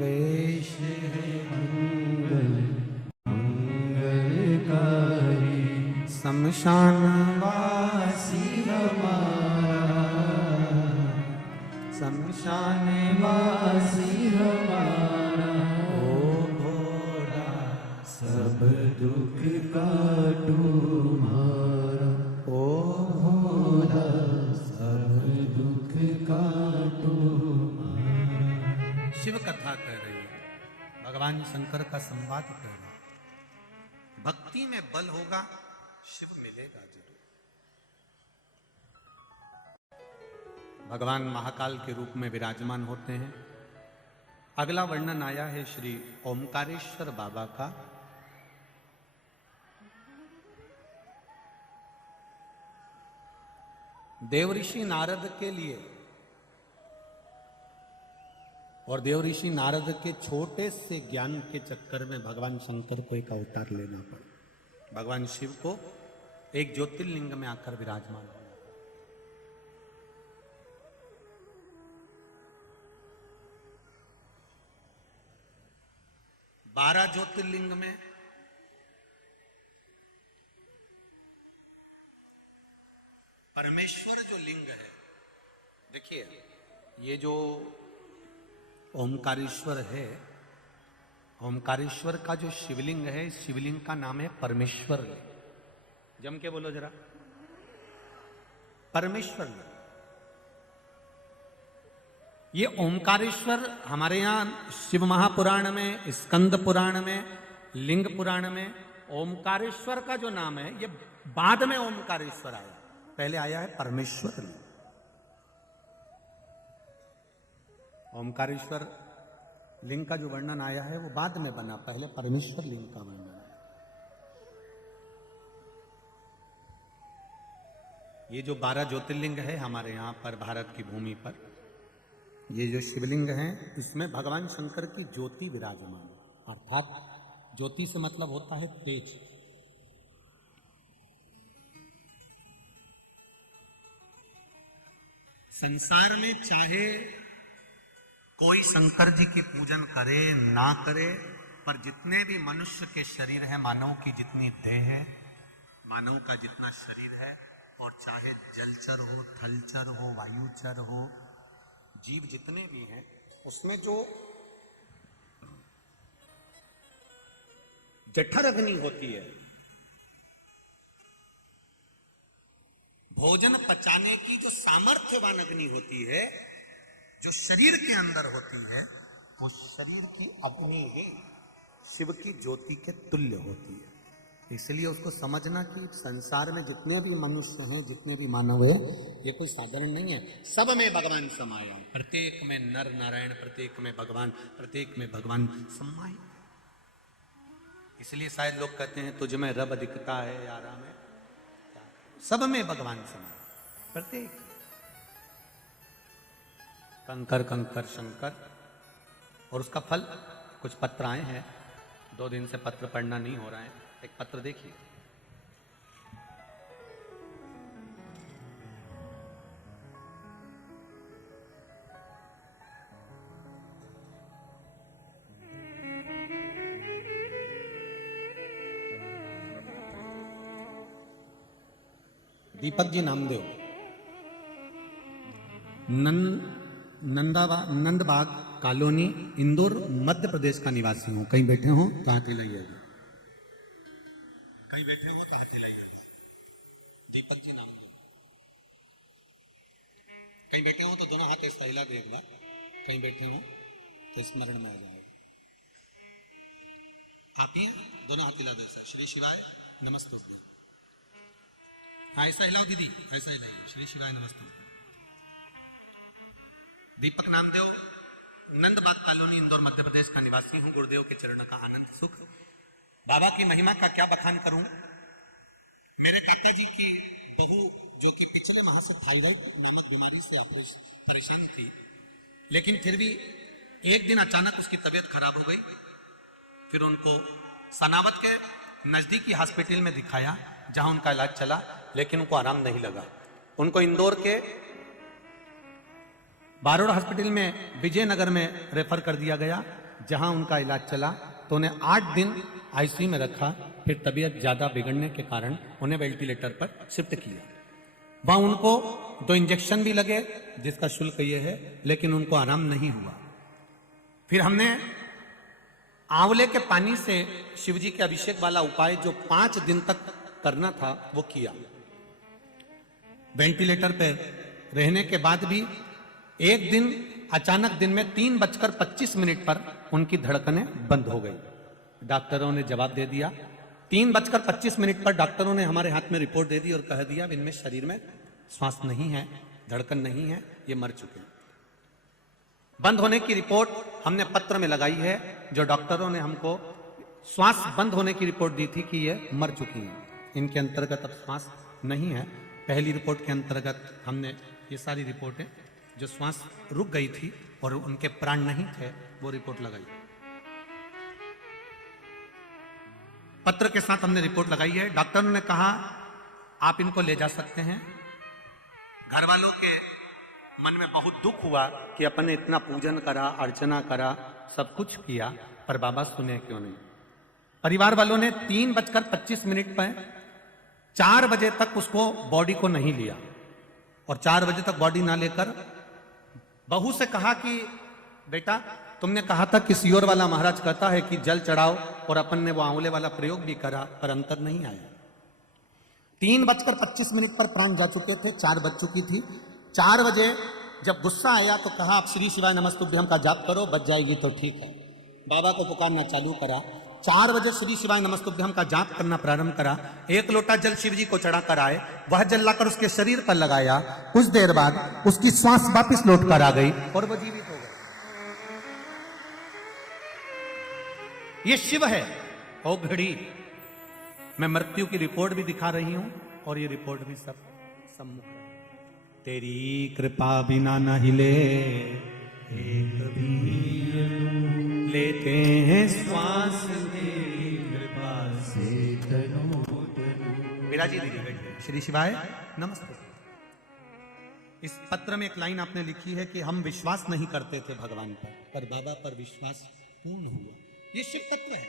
वेश है मंगल मंगलकारी। शमशान वासी हमारा, शमशान वासी हमारा, ओ भोला सब दुख काटो मारा, ओ भोला सब दुख काटो मारा। शिव कथा कह रही है, भगवान शंकर का संवाद कह रही है। भक्ति में बल होगा, शिव मिलेगा जरूर। भगवान महाकाल के रूप में विराजमान होते हैं। अगला वर्णन आया है श्री ओमकारेश्वर बाबा का। देवऋषि नारद के लिए और देवऋषि नारद के छोटे से ज्ञान के चक्कर में भगवान शंकर को एक अवतार लेना पड़ा। भगवान शिव को एक ज्योतिर्लिंग में आकर विराजमान होना। 12 ज्योतिर्लिंग में परमेश्वर जो लिंग है, देखिए ये जो ओमकारेश्वर है, ओमकारेश्वर का जो शिवलिंग है, इस शिवलिंग का नाम है परमेश्वर लिंग। जम के बोलो जरा, परमेश्वर लिंग। ये ओमकारेश्वर हमारे यहां शिव महापुराण में, स्कंद पुराण में, लिंग पुराण में ओमकारेश्वर का जो नाम है, ये बाद में ओमकारेश्वर आया, पहले आया है परमेश्वर लिंग। ओमकारेश्वर लिंग का जो वर्णन आया है वो बाद में बना, पहले परमेश्वर लिंग का वर्णन आया। ये जो 12 ज्योतिर्लिंग है हमारे यहां पर भारत की भूमि पर, ये जो शिवलिंग है, इसमें भगवान शंकर की ज्योति विराजमान है, अर्थात ज्योति से मतलब होता है तेज। संसार में चाहे कोई शंकर जी की पूजन करे ना करे, पर जितने भी मनुष्य के शरीर है, मानव की जितनी देह है, मानव का जितना शरीर है, और चाहे जलचर हो, थलचर हो, वायुचर हो, जीव जितने भी हैं, उसमें जो जठर अग्नि होती है, भोजन पचाने की जो सामर्थ्यवान अग्नि होती है, जो शरीर के अंदर होती है, वो शरीर की अग्नि ही शिव की ज्योति के तुल्य होती है। इसलिए उसको समझना कि संसार में जितने भी मनुष्य हैं, जितने भी मानव हैं, ये कोई साधारण नहीं है। सब में भगवान समाया, प्रत्येक में नर नारायण, प्रत्येक में भगवान, प्रत्येक में भगवान समाये। इसलिए शायद लोग कहते हैं तुझ में रब दिखता है यारा में, सब में भगवान समाये, प्रत्येक। कंकर कंकर शंकर। और उसका फल, कुछ पत्र आए हैं, 2 दिन से पत्र पढ़ना नहीं हो रहा है, एक पत्र देखिए। दीपक जी नामदेव, नंदबाग कॉलोनी, इंदौर, मध्य प्रदेश का निवासी हूं। कहीं बैठे हो तो हाथ हिलाइएगा, कहीं बैठे हो तो हाथ हिलाइएगा। दीपक जी नामदेव। कहीं बैठे हो तो दोनों हाथ ऐसा हिला देगा, कहीं बैठे हो तो स्मरण में आ जाएगा। आप ही दोनों हाथ हिला दे। श्री शिवाय नमस्ते। हाँ ऐसा हिलाओ दीदी, ऐसा हिलाइए। श्री शिवाय नमस्ते। दीपक नामदेव, नंदबाग कॉलोनी, इंदौर, मध्य प्रदेश का निवासी हूं। गुरुदेव के चरणों का आनंद सुख। बाबा की महिमा का क्या बखान करूं। मेरे काका जी की बहू, जो कि पिछले माह से थाइराइड नामक बीमारी से परेशान थी, लेकिन फिर भी एक दिन अचानक उसकी तबीयत खराब हो गई। फिर उनको सनावत के नजदीकी हॉस्पिटल में दिखाया, जहां उनका इलाज चला, लेकिन उनको आराम नहीं लगा। उनको इंदौर के बारोड़ हॉस्पिटल में, विजयनगर में रेफर कर दिया गया, जहां उनका इलाज चला। तो उन्हें 8 दिन आईसीयू में रखा। फिर तबीयत ज्यादा बिगड़ने के कारण उन्हें वेंटिलेटर पर शिफ्ट किया। वहां उनको 2 इंजेक्शन भी लगे, जिसका शुल्क ये है, लेकिन उनको आराम नहीं हुआ। फिर हमने आंवले के पानी से शिवजी के अभिषेक वाला उपाय, जो 5 दिन तक करना था, वो किया। वेंटिलेटर पे रहने के बाद भी एक दिन अचानक दिन में 3:25 पर उनकी धड़कनें बंद हो गई। डॉक्टरों ने जवाब दे दिया। 3:25 पर डॉक्टरों ने हमारे हाथ में रिपोर्ट दे दी और कह दिया इनमें शरीर में श्वास नहीं है, धड़कन नहीं है, ये मर चुके हैं। बंद होने की रिपोर्ट हमने पत्र में लगाई है। जो डॉक्टरों ने हमको श्वास बंद होने की रिपोर्ट दी थी कि ये मर चुकी हैं, इनके अंतर्गत अब श्वास नहीं है। पहली रिपोर्ट के अंतर्गत हमने ये सारी रिपोर्टें, जो श्वास रुक गई थी और उनके प्राण नहीं थे, वो रिपोर्ट लगाई। पत्र के साथ हमने रिपोर्ट लगाई है। डॉक्टर ने कहा आप इनको ले जा सकते हैं। घर वालों के मन में बहुत दुख हुआ कि अपन ने इतना पूजन करा, अर्चना करा, सब कुछ किया, पर बाबा सुने क्यों नहीं। परिवार वालों ने 3:25 पर 4 बजे तक उसको बॉडी को नहीं लिया, और 4 बजे तक बॉडी ना लेकर बहू से कहा कि बेटा तुमने कहा था कि सियोर वाला महाराज कहता है कि जल चढ़ाओ, और अपन ने वो आंवले वाला प्रयोग भी करा, पर अंतर नहीं आया। 3:25 पर प्राण जा चुके थे, 4 बज चुकी थी। 4 बजे जब गुस्सा आया तो कहा आप श्री शिवाय नमस्तुभ्यम का जाप करो, बच जाएगी तो ठीक है। बाबा को पुकारना चालू करा। 4 बजे श्री शिवाय नमस्तुभ्यम का जाप करना प्रारंभ करा। 1 लोटा जल शिव जी को चढ़ा कर आए, वह जल लाकर उसके शरीर पर लगाया। कुछ देर बाद उसकी श्वास वापिस लौट कर आ गई और वो जीवित हो गए। ये शिव है। ओ घड़ी, मैं मृत्यु की रिपोर्ट भी दिखा रही हूं, और ये रिपोर्ट भी सब सम्मुख है। तेरी कृपा बिना न हिले एक भी लेते हैं श्वास तेरी विराजी दीदी बैठिए। श्री शिवाय नमस्ते। इस पत्र में एक लाइन आपने लिखी है कि हम विश्वास नहीं करते थे भगवान पर बाबा पर विश्वास पूर्ण हुआ। ये शिव तत्व है।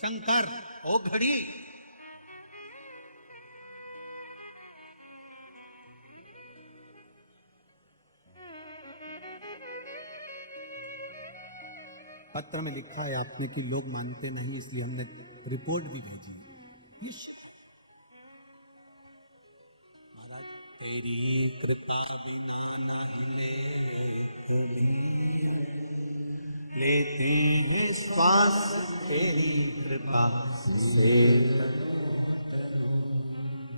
शंकर ओ घड़ी, पत्र में लिखा है आपने कि लोग मानते नहीं, इसलिए हमने रिपोर्ट भी भेजी। महाराज तेरी कृपा बिना नहीं लेते हैं श्वास, तेरी कृपा से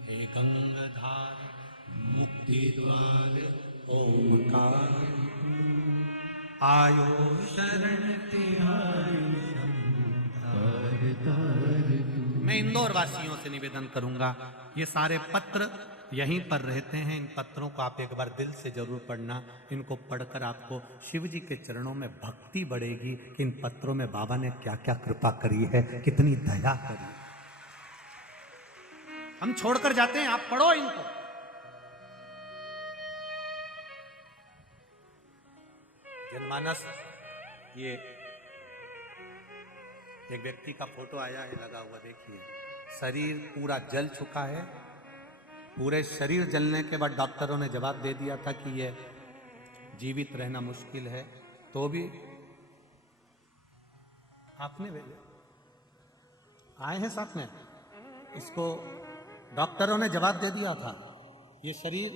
हे गंगाधार मुक्ति द्वार ओमकार आयो शरण तिहारी। मैं इंदौर वासियों से निवेदन करूंगा, ये सारे पत्र यहीं पर रहते हैं। इन पत्रों को आप एक बार दिल से जरूर पढ़ना। इनको पढ़कर आपको शिव जी के चरणों में भक्ति बढ़ेगी कि इन पत्रों में बाबा ने क्या क्या कृपा करी है, कितनी दया करी। हम छोड़कर जाते हैं, आप पढ़ो इनको। जनमानस, ये एक व्यक्ति का फोटो आया है लगा हुआ, देखिए। शरीर पूरा जल चुका है। पूरे शरीर जलने के बाद डॉक्टरों ने जवाब दे दिया था कि ये जीवित रहना मुश्किल है, तो भी आपने भेजे आए हैं साथ में। इसको डॉक्टरों ने जवाब दे दिया था, ये शरीर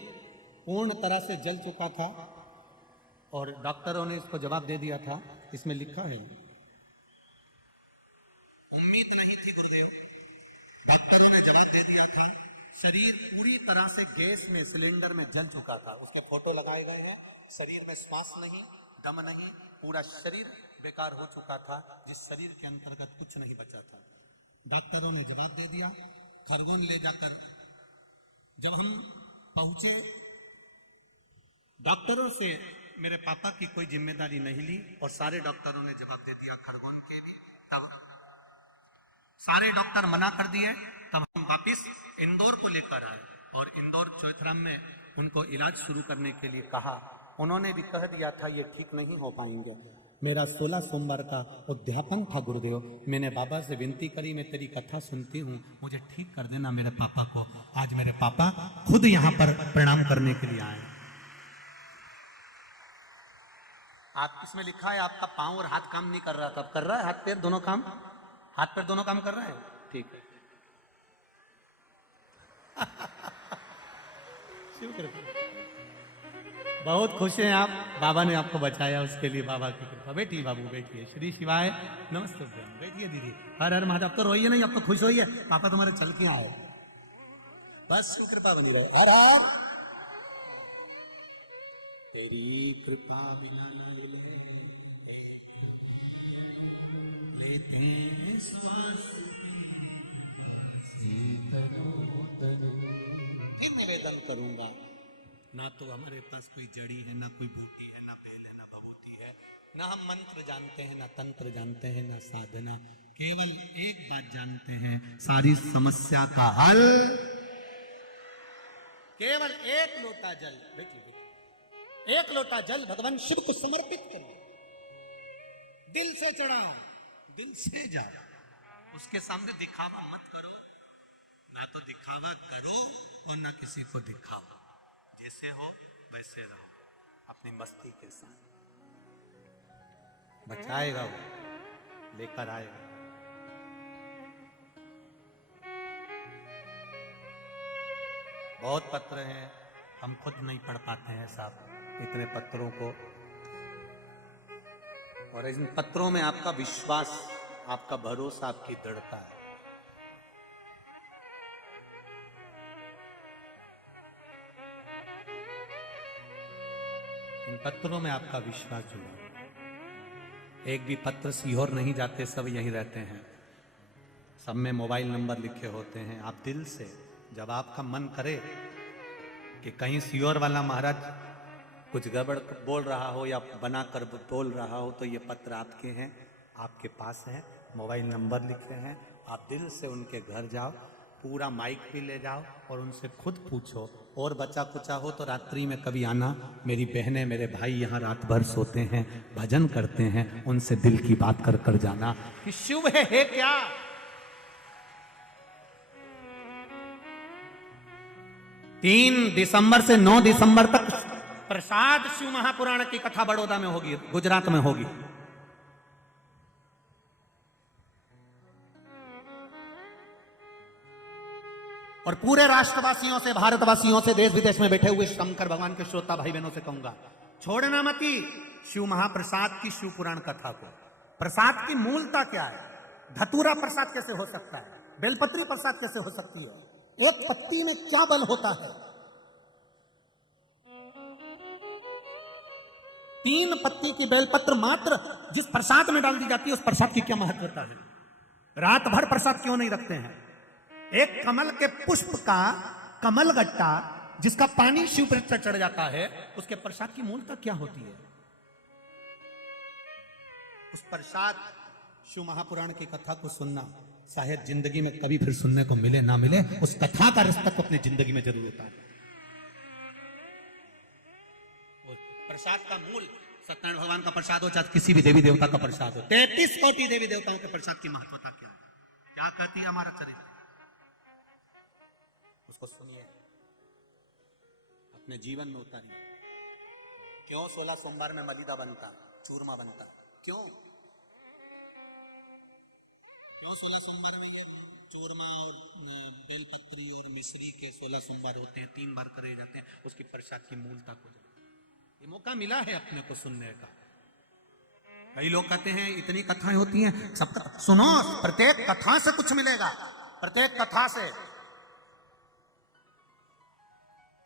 पूर्ण तरह से जल चुका था और डॉक्टरों ने इसको जवाब दे दिया था। इसमें लिखा है, उम्मीद नहीं थी गुरुदेव, डॉक्टरों ने जवाब दे दिया था। शरीर पूरी तरह से गैस में, सिलेंडर में जल चुका था। उसके फोटो लगाए गए हैं। शरीर में श्वास नहीं, दम नहीं, पूरा शरीर बेकार हो चुका था, जिस शरीर के अंतर्गत कुछ नहीं बचा था। डॉक्टरों ने जवाब दे दिया। खरगोन ले जाकर जब हम पहुंचे, डॉक्टरों से मेरे पापा की कोई जिम्मेदारी नहीं ली और सारे डॉक्टरों ने जवाब दे दिया, खरगोन के भी। तब सारे डॉक्टर मना कर दिए। तब हम वापिस इंदौर को लेकर आए और इंदौर चौथराम में उनको इलाज शुरू करने के लिए कहा। उन्होंने भी कह दिया था ये ठीक नहीं हो पाएंगे। मेरा 16 सोमवार का उद्यापन था गुरुदेव। मैंने बाबा से विनती करी, मैं तेरी कथा सुनती हूँ, मुझे ठीक कर देना मेरे पापा को। आज मेरे पापा खुद यहाँ पर प्रणाम करने के लिए आए। आप इसमें लिखा है आपका पांव और हाथ काम नहीं कर रहा था, अब कर रहा है। हाथ पैर दोनों काम, हाथ पैर दोनों काम कर रहे हैं, ठीक है। बहुत खुश हैं आप, बाबा ने आपको बचाया, उसके लिए बाबा की कृपा। बैठिए बाबू, बैठिए। श्री शिवाय नमस्ते। बैठिए दीदी। हर हर महादेव। अब तो रोइए नहीं, अब तो खुश होइए, पापा तुम्हारे चल के आए, बस कृपा बनी रहे। हर हर तेरी कृपा बिना लेते फिर निवेदन करूंगा, ना तो हमारे पास कोई जड़ी है, ना कोई बूटी है, ना बेल है, ना भभूति है, ना हम मंत्र जानते हैं, ना तंत्र जानते हैं, ना साधना। केवल एक बात जानते हैं, सारी समस्या का हल केवल एक लोटा जल। देखिए, एक लोटा जल भगवान शिव को समर्पित करिए, दिल से चढ़ाओ, दिल से जाओ। उसके सामने दिखावा मत करो, ना तो दिखावा करो और ना किसी को दिखाओ। जैसे हो वैसे रहो, अपनी मस्ती के साथ। बचाएगा वो, लेकर आएगा। बहुत पत्र हैं, हम खुद नहीं पढ़ पाते हैं साहब इतने पत्रों को। और इन पत्रों में आपका विश्वास, आपका भरोसा, आपकी दृढ़ता है। इन पत्रों में आपका विश्वास जुड़ा। एक भी पत्र सीहोर नहीं जाते, सब यहीं रहते हैं। सब में मोबाइल नंबर लिखे होते हैं। आप दिल से, जब आपका मन करे कि कहीं सीहोर वाला महाराज कुछ गड़बड़ बोल रहा हो या बना कर बोल रहा हो, तो ये पत्र आपके हैं, आपके पास है, मोबाइल नंबर लिखे हैं। आप दिल से उनके घर जाओ, पूरा माइक भी ले जाओ और उनसे खुद पूछो, और बचा कुचा हो तो रात्रि में कभी आना, मेरी बहनें मेरे भाई यहाँ रात भर सोते हैं, भजन करते हैं, उनसे दिल की बात कर कर जाना कि शुभ है क्या। 3 दिसंबर से 9 दिसंबर तक प्रसाद शिव महापुराण की कथा बड़ौदा में होगी, गुजरात में होगी। और पूरे राष्ट्रवासियों से, भारतवासियों से, देश विदेश में बैठे हुए शंकर भगवान के श्रोता भाई बहनों से कहूंगा, छोड़ना मती शिव महाप्रसाद की शिव पुराण कथा को। प्रसाद की मूलता क्या है? धतूरा प्रसाद कैसे हो सकता है? बेलपत्री प्रसाद कैसे हो सकती है? एक पत्ती में क्या बल होता है? 3 पत्ती की बेलपत्र मात्र जिस प्रसाद में डाल दी जाती है, उस प्रसाद की क्या महत्वता है? रात भर प्रसाद क्यों नहीं रखते हैं? एक कमल के पुष्प का कमल गट्टा जिसका पानी शिव पर चढ़ जाता है, उसके प्रसाद की मूलता क्या होती है? उस प्रसाद शिव महापुराण की कथा को सुनना शायद जिंदगी में कभी फिर सुनने को मिले ना मिले, उस कथा का रस तक अपनी जिंदगी में जरूर होता है। प्रसाद का मूल सत्यनारायण भगवान का प्रसाद हो, चाहे किसी भी देवी देवता का प्रसाद हो, 33 कोटि देवी देवताओं के प्रसाद की महत्वता क्या है, क्या कहती है हमारा चरित्र, उसको सुनिए, अपने जीवन में उतारिए। क्यों 16 सोमवार में मलिदा बनता, चूरमा बनता? क्यों 16 सोमवार में ये चूरमा और बेलपत्री और मिश्री के 16 सोमवार होते हैं, 3 बार करे जाते हैं, उसकी प्रसाद की मूलता को ये मौका मिला है अपने को सुनने का। कई लोग कहते हैं इतनी कथाएं होती हैं, सब सुनो, प्रत्येक कथा से कुछ मिलेगा, प्रत्येक कथा से।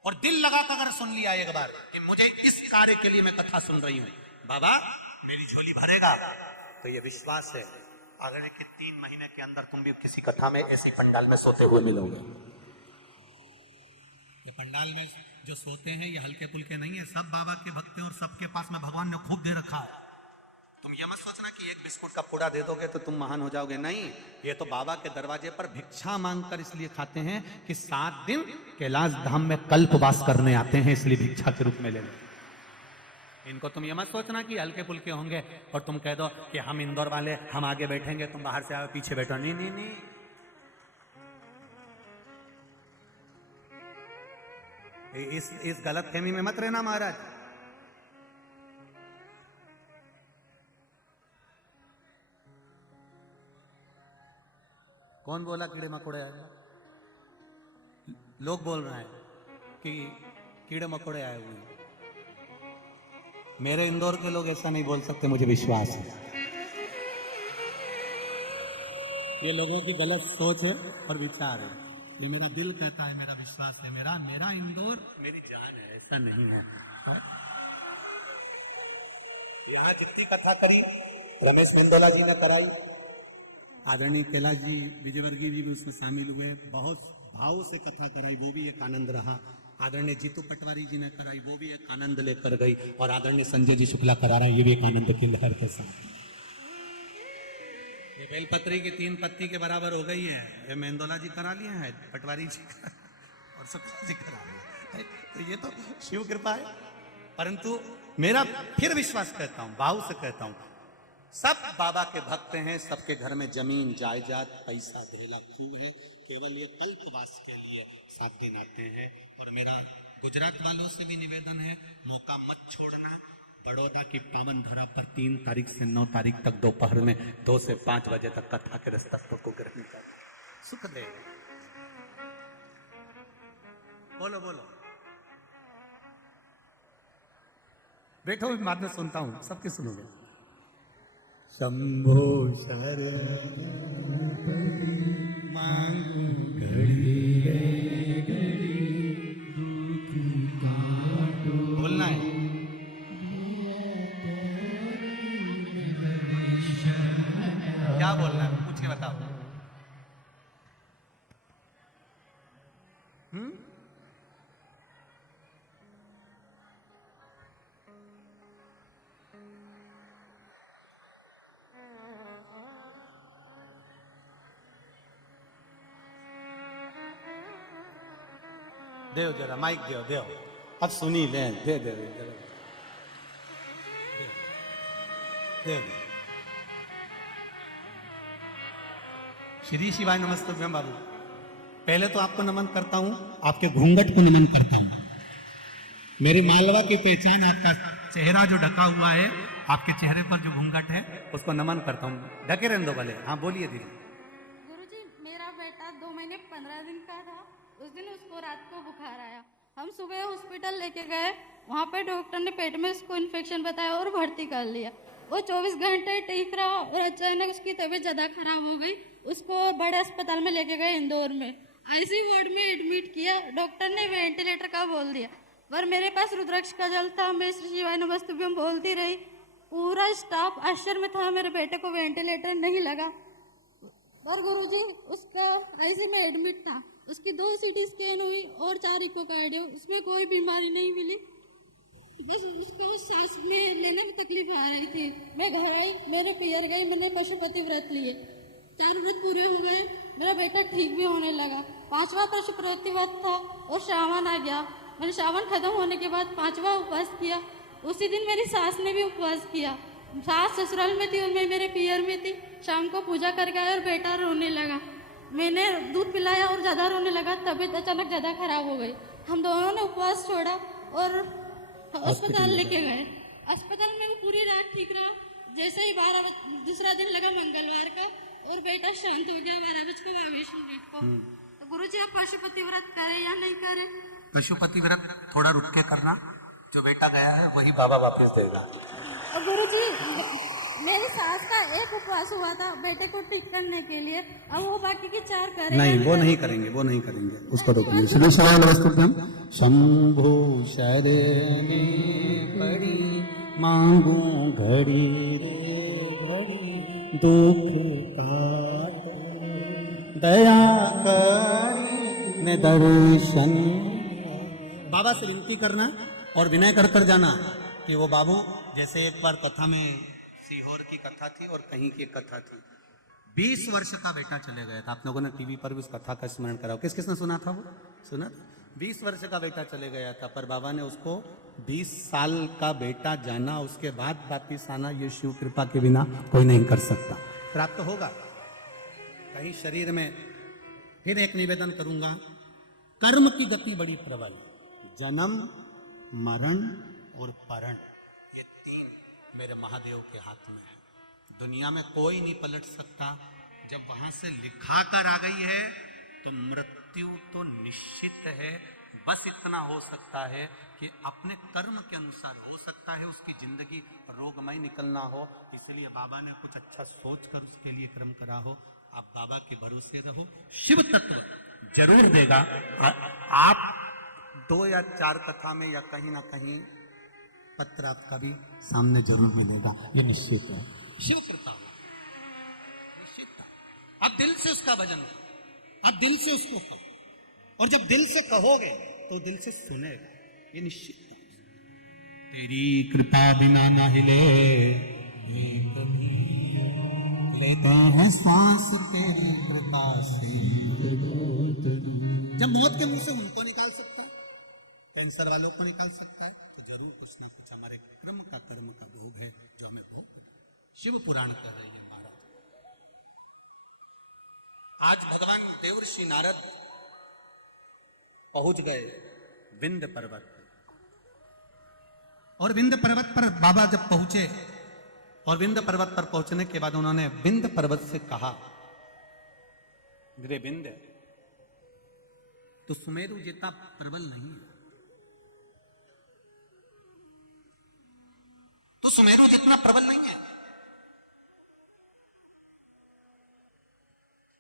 और दिल लगाकर अगर सुन लिया एक बार कि मुझे इस कार्य के लिए मैं कथा सुन रही हूं, बाबा मेरी झोली भरेगा, तो ये विश्वास है अगर कि 3 महीने के अंदर तुम भी किसी कथा में ऐसी पंडाल में सोते हुए मिलोगे। ये पंडाल में जो सोते हैं ये हल्के फुल्के नहीं है, सब बाबा के भक्त हैं और सबके पास में भगवान ने खूब दे रखा है। तुम ये मत सोचना कि एक बिस्कुट का पूड़ा दे दोगे तो तुम महान हो जाओगे, नहीं, ये तो बाबा के दरवाजे पर भिक्षा मांगकर इसलिए खाते हैं कि 7 दिन कैलाश धाम में कल्पवास करने आते हैं, इसलिए भिक्षा के रूप में ले लेते। इनको तुम ये मत सोचना कि हल्के फुल्के होंगे और तुम कह दो कि हम इंदौर वाले, हम आगे बैठेंगे, तुम बाहर से आओ पीछे बैठो, नहीं नहीं नहीं। इस गलत फहमी में मत रहना महाराज। कौन बोला कीड़े मकोड़े आए? लोग बोल रहे हैं कि कीड़े मकोड़े आए हुए हैं। मेरे इंदौर के लोग ऐसा नहीं बोल सकते, मुझे विश्वास है। ये लोगों की गलत सोच है और विचार है, ये मेरा दिल कहता है, मेरा विश्वास है, मेरा इंदौर मेरी जान है, ऐसा नहीं है। यहाँ जितनी कथा करी रमेश मेंदोला जी ने कराई, आदरणीय कैलाश जी विजयवर्गीय जी भी उसमें शामिल हुए, बहुत भाव से कथा कराई, वो भी एक आनंद रहा। आदरणीय जीतू पटवारी जी ने कराई, वो भी एक आनंद लेकर गई, और आदरणीय संजय जी शुक्ला करा रहा है, ये भी एक आनंद की लहर के साथ। ये बेलपत्री की 3 पत्ती के बराबर हो गई है, ये मेंदोला जी करा लिए हैं, पटवारी जी और शुक्ला जी करा लिए, तो ये तो शिव कृपा है। परंतु मेरा फिर विश्वास कहता हूं, भाव से कहता हूं, सब बाबा के भक्त हैं, सबके घर में जमीन जायदाद पैसा ढेला खूब है, केवल ये कल्पवास के लिए 7 दिन आते हैं। और मेरा गुजरात वालों से भी निवेदन है, मौका मत छोड़ना। बड़ौदा की पावन धरा पर 3 तारीख से 9 तारीख तक दोपहर में 2 से 5 बजे तक कथा के रस्तक को ग्रहण करना सुख दे। बोलो बोलो, बैठो, बाद में सुनता हूं, सबके सुनोगे। शंभो शरण मांगू घड़ी रे घड़ी, बोलना है। क्या बोलना है पूछ के बताओ। देव जरा माइक दो, देव अब सुनी ले, दे दे दे दे। श्री शिवाय नमस्तुभ्यम बाबू। पहले तो आपको नमन करता हूं, आपके घूंघट को नमन करता हूं। मेरी मालवा की पहचान आपका चेहरा जो ढका हुआ है, आपके चेहरे पर जो घूंघट है उसको नमन करता हूं। ढके रहने दो भले। हाँ बोलिए दीदी। गुरुजी, मेरा बेटा 2 महीने 15 दिन का था। उस दिन उसको रात को बुखार आया। हम सुबह हॉस्पिटल लेके गए। वहाँ पे डॉक्टर ने पेट में उसको इन्फेक्शन बताया और भर्ती कर लिया। वो 24 घंटे ठीक रहा और अचानक उसकी तबीयत ज़्यादा खराब हो गई। उसको बड़े अस्पताल में लेके गए, इंदौर में आईसीयू वार्ड में एडमिट किया। डॉक्टर ने वेंटिलेटर का बोल दिया, पर मेरे पास रुद्राक्ष का जल था। मैं श्री शिवाय नमस्तुभ्यम बोलती रही। पूरा स्टाफ आश्चर्य में था, मेरे बेटे को वेंटिलेटर नहीं लगा। और गुरुजी, उसका आईसीयू में एडमिट था। उसकी 2 सीटी स्कैन हुई और 4 इको कार्ड हुई। उसमें कोई बीमारी नहीं मिली, बस उसको सांस में लेने में तकलीफ आ रही थी। मैं घर आई, मेरे पियर गई, मैंने पशुपति व्रत लिए। 4 व्रत पूरे हो गए, मेरा बेटा ठीक भी होने लगा। 5वां पशुपति व्रत था और श्रावण आ गया। मैंने श्रावण खत्म होने के बाद 5वां उपवास किया। उसी दिन मेरी सास ने भी उपवास किया। सास ससुराल में थी और मैं मेरे पियर में थी। शाम को पूजा करके आया और बेटा रोने लगा। मैंने दूध पिलाया और ज़्यादा रोने लगा। तबीयत अचानक ज़्यादा खराब हो गई। हम दोनों ने उपवास छोड़ा और अस्पताल लेके गए। अस्पताल में वो पूरी रात ठीक रहा। जैसे ही 12 दूसरा दिन लगा मंगलवार का और बेटा शांत हो गया 12:22 को। तो गुरुजी, आप पशुपति व्रत करें या नहीं करें? पशुपति व्रत थोड़ा रुक के करना, जो बेटा गया है वही बाबा वापस देगा। और गुरुजी, मेरी सास का एक उपवास हुआ था बेटे को ठीक करने के लिए। अब वो बाकी की 4 करें? नहीं, वो नहीं करेंगे, वो नहीं करेंगे, उसको रोकेंगे। श्री शिवाय नमस्तुभ्यम। शंभो शरणे पड़ी मांगू घड़ी रे घड़ी, दुख काट दया करी ने दर्शन। बाबा से विनती करना और विनय कर कर जाना कि वो बाबू, जैसे एक बार कथा में सीहोर की कथा थी और कहीं की कथा थी। 20 वर्ष का बेटा चले गया था। आप लोगों ने टीवी पर भी उस कथा का स्मरण करा। किस किसने सुना था? वो सुना। 20 वर्ष का बेटा चले गया था, पर बाबा ने उसको 20 साल का बेटा जाना, उसके बाद वापिस आना, ये शिव कृपा के बिना कोई नहीं कर सकता। प्राप्त होगा कहीं शरीर में। फिर एक निवेदन करूंगा, कर्म की गति बड़ी प्रबल। जन्म, मरण और परण, ये 3 मेरे महादेव के हाथ में है। दुनिया में कोई नहीं पलट सकता। जब वहां से लिखा कर आ गई है तो मृत्यु तो निश्चित है। बस इतना हो सकता है कि अपने कर्म के अनुसार हो सकता है उसकी जिंदगी रोगमय निकलना हो। इसलिए बाबा ने कुछ अच्छा सोच कर उसके लिए कर्म करा हो। आप बाबा के भरोसे रहो, शिव तत्व जरूर देगा। आप 2 या 4 कथा में या कहीं ना कहीं पत्र आपका भी सामने जरूर मिलेगा, ये निश्चित है। शिव कृपा निश्चित। अब दिल से उसका भजन करो, अब दिल से उसको कहो, और जब दिल से कहोगे तो दिल से सुनेगा, ये निश्चित है। तेरी कृपा बिना ना हिले कभी, लेते हैं सांस तेरी कृपा से। जब मौत के मुंह से उनको निकाल सकता है, कैंसर वालों को निकाल सकता है, तो जरूर कुछ ना कुछ हमारे कर्म का भोग है जो हमें भोग। शिव पुराण कर रही है महाराज। आज भगवान देवर्षि नारद पहुंच गए विंध्य पर्वत पर, और विंध्य पर्वत पर बाबा जब पहुंचे, और विंध्य पर्वत पर पहुंचने के बाद उन्होंने विंध्य पर्वत से कहा, रे विंध्य, तो सुमेरु जितना प्रबल नहीं है, तो सुमेरु जितना प्रबल नहीं है।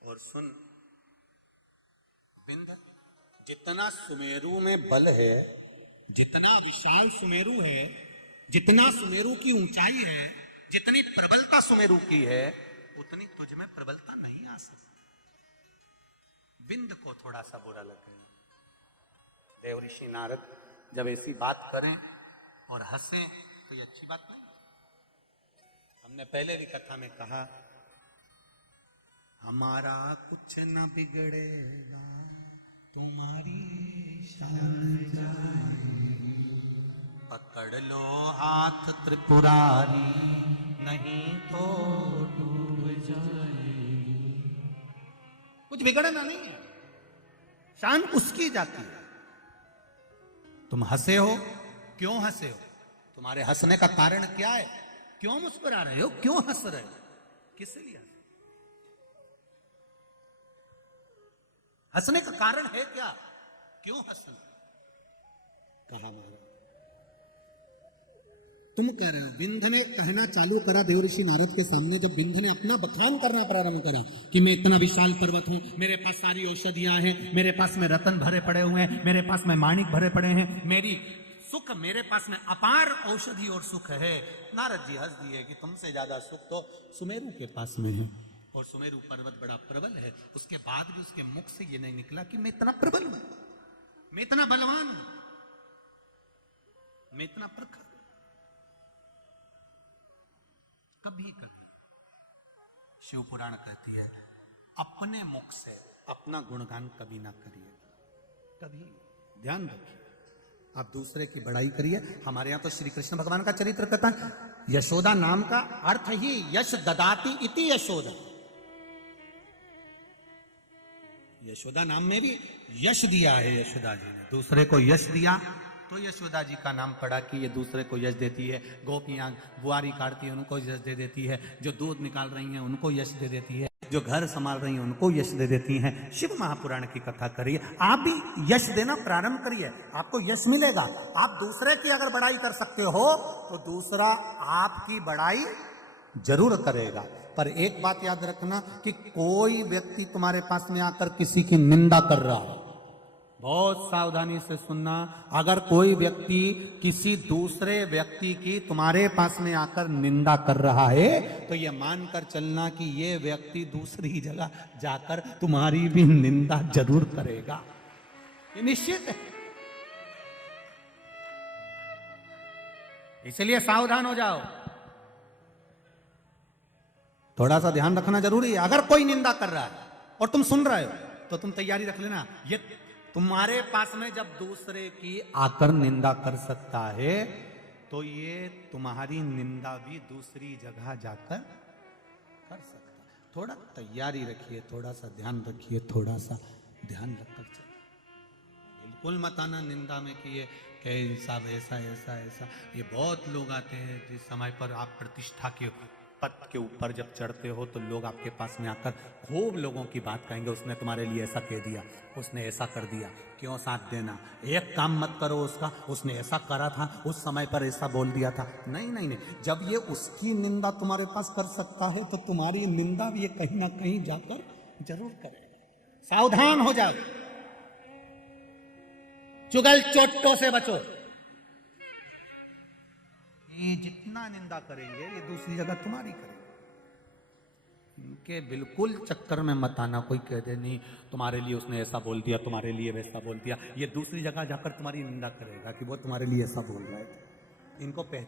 और सुन विंध्य, जितना सुमेरु में बल है, जितना विशाल सुमेरु है, जितना सुमेरु की ऊंचाई है, जितनी प्रबलता सुमेरु की है, उतनी तुझ में प्रबलता नहीं आ सकती। विंध्य को थोड़ा सा बुरा लगे। देवऋषि नारद जब ऐसी बात करें और हंसें तो ये अच्छी बात नहीं। हमने पहले भी कथा में कहा, हमारा कुछ न बिगड़ेगा तुम्हारी पकड़ लो हाथ त्रिपुरारी, नहीं तो डूब जाए। कुछ बिगड़ना नहीं है, शान उसकी जाती है। तुम हंसे हो, क्यों हंसे हो? तुम्हारे हंसने का कारण क्या है? क्यों मुस्कुरा रहे हो? क्यों हंस रहे हो? किस लिए हंस? हंसने का कारण है क्या? क्यों हंसना? कहा महाराज, तुम कह रहे हो विंध्य ने कहना चालू करा देवऋषि नारद के सामने, जब विंध्य ने अपना बखान करना प्रारंभ करा कि मैं इतना विशाल पर्वत हूं, मेरे पास सारी औषधियां हैं, मेरे पास में रतन भरे पड़े हुए हैं, मेरे पास में माणिक भरे पड़े हैं, मेरी सुख, मेरे पास में अपार औषधि और सुख है। नारद जी हंस दिए कि तुमसे ज्यादा सुख तो सुमेरु के पास में है, और सुमेरु पर्वत बड़ा प्रबल है। उसके बाद भी उसके मुख से ये नहीं निकला कि मैं इतना प्रबल हूं, मैं इतना बलवान हूं, मैं इतना प्रखर। कभी कभी शिव पुराण कहती है, अपने मुख से अपना गुणगान कभी ना करिए, कभी ध्यान रखिए। आप दूसरे की बड़ाई करिए। हमारे यहां तो श्री कृष्ण भगवान का चरित्र कहता है, यशोदा नाम का अर्थ ही यश ददाती इति यशोदा। यशोदा नाम में भी यश दिया है यशोदा जी ने, दूसरे को यश दिया तो यशोदा जी का नाम पड़ा कि ये दूसरे को यश देती है। गोपियां बुआरी काटती है, उनको यश दे देती है। जो दूध निकाल रही हैं उनको यश दे देती है। जो घर संभाल रही हैं उनको यश दे देती हैं। शिव महापुराण की कथा करिए, आप भी यश देना प्रारंभ करिए, आपको यश मिलेगा। आप दूसरे की अगर बड़ाई कर सकते हो तो दूसरा आपकी बड़ाई जरूर करेगा। पर एक बात याद रखना कि कोई व्यक्ति तुम्हारे पास में आकर किसी की निंदा कर रहा है, बहुत सावधानी से सुनना। अगर कोई व्यक्ति किसी दूसरे व्यक्ति की तुम्हारे पास में आकर निंदा कर रहा है तो यह मानकर चलना कि यह व्यक्ति दूसरी जगह जाकर तुम्हारी भी निंदा जरूर करेगा, ये निश्चित है। इसलिए सावधान हो जाओ, थोड़ा सा ध्यान रखना जरूरी है। अगर कोई निंदा कर रहा है और तुम सुन रहे हो तो तुम तैयारी रख लेना, ये तुम्हारे पास में जब दूसरे की आकर निंदा कर सकता है तो ये तुम्हारी निंदा भी दूसरी जगह जाकर कर सकता है। थोड़ा तैयारी रखिए, थोड़ा सा ध्यान रखिए, थोड़ा सा ध्यान रखकर चलिए। बिल्कुल मत आना निंदा में कि ये साहब ऐसा ऐसा ऐसा। ये बहुत लोग आते हैं जिस समय पर आप प्रतिष्ठा के पद के ऊपर जब चढ़ते हो तो लोग आपके पास में आकर खूब लोगों की बात कहेंगे, उसने तुम्हारे लिए ऐसा कह दिया, उसने ऐसा कर दिया, क्यों साथ देना, एक काम मत करो उसका, उसने ऐसा करा था, उस समय पर ऐसा बोल दिया था। नहीं नहीं नहीं, जब ये उसकी निंदा तुम्हारे पास कर सकता है तो तुम्हारी निंदा भी ये कहीं ना कहीं जाकर जरूर करेगा। सावधान हो जाओ, चुगल चोटों से बचो। ये जितना निंदा करेंगे ये दूसरी जगह तुम्हारी करेंगे। इनके बिल्कुल चक्कर में मत आना। कोई कह दे नहीं तुम्हारे लिए उसने ऐसा बोल दिया, तुम्हारे लिए वैसा बोल दिया, ये दूसरी जगह जाकर तुम्हारी निंदा करेगा कि वो तुम्हारे लिए ऐसा बोल रहा है। इनको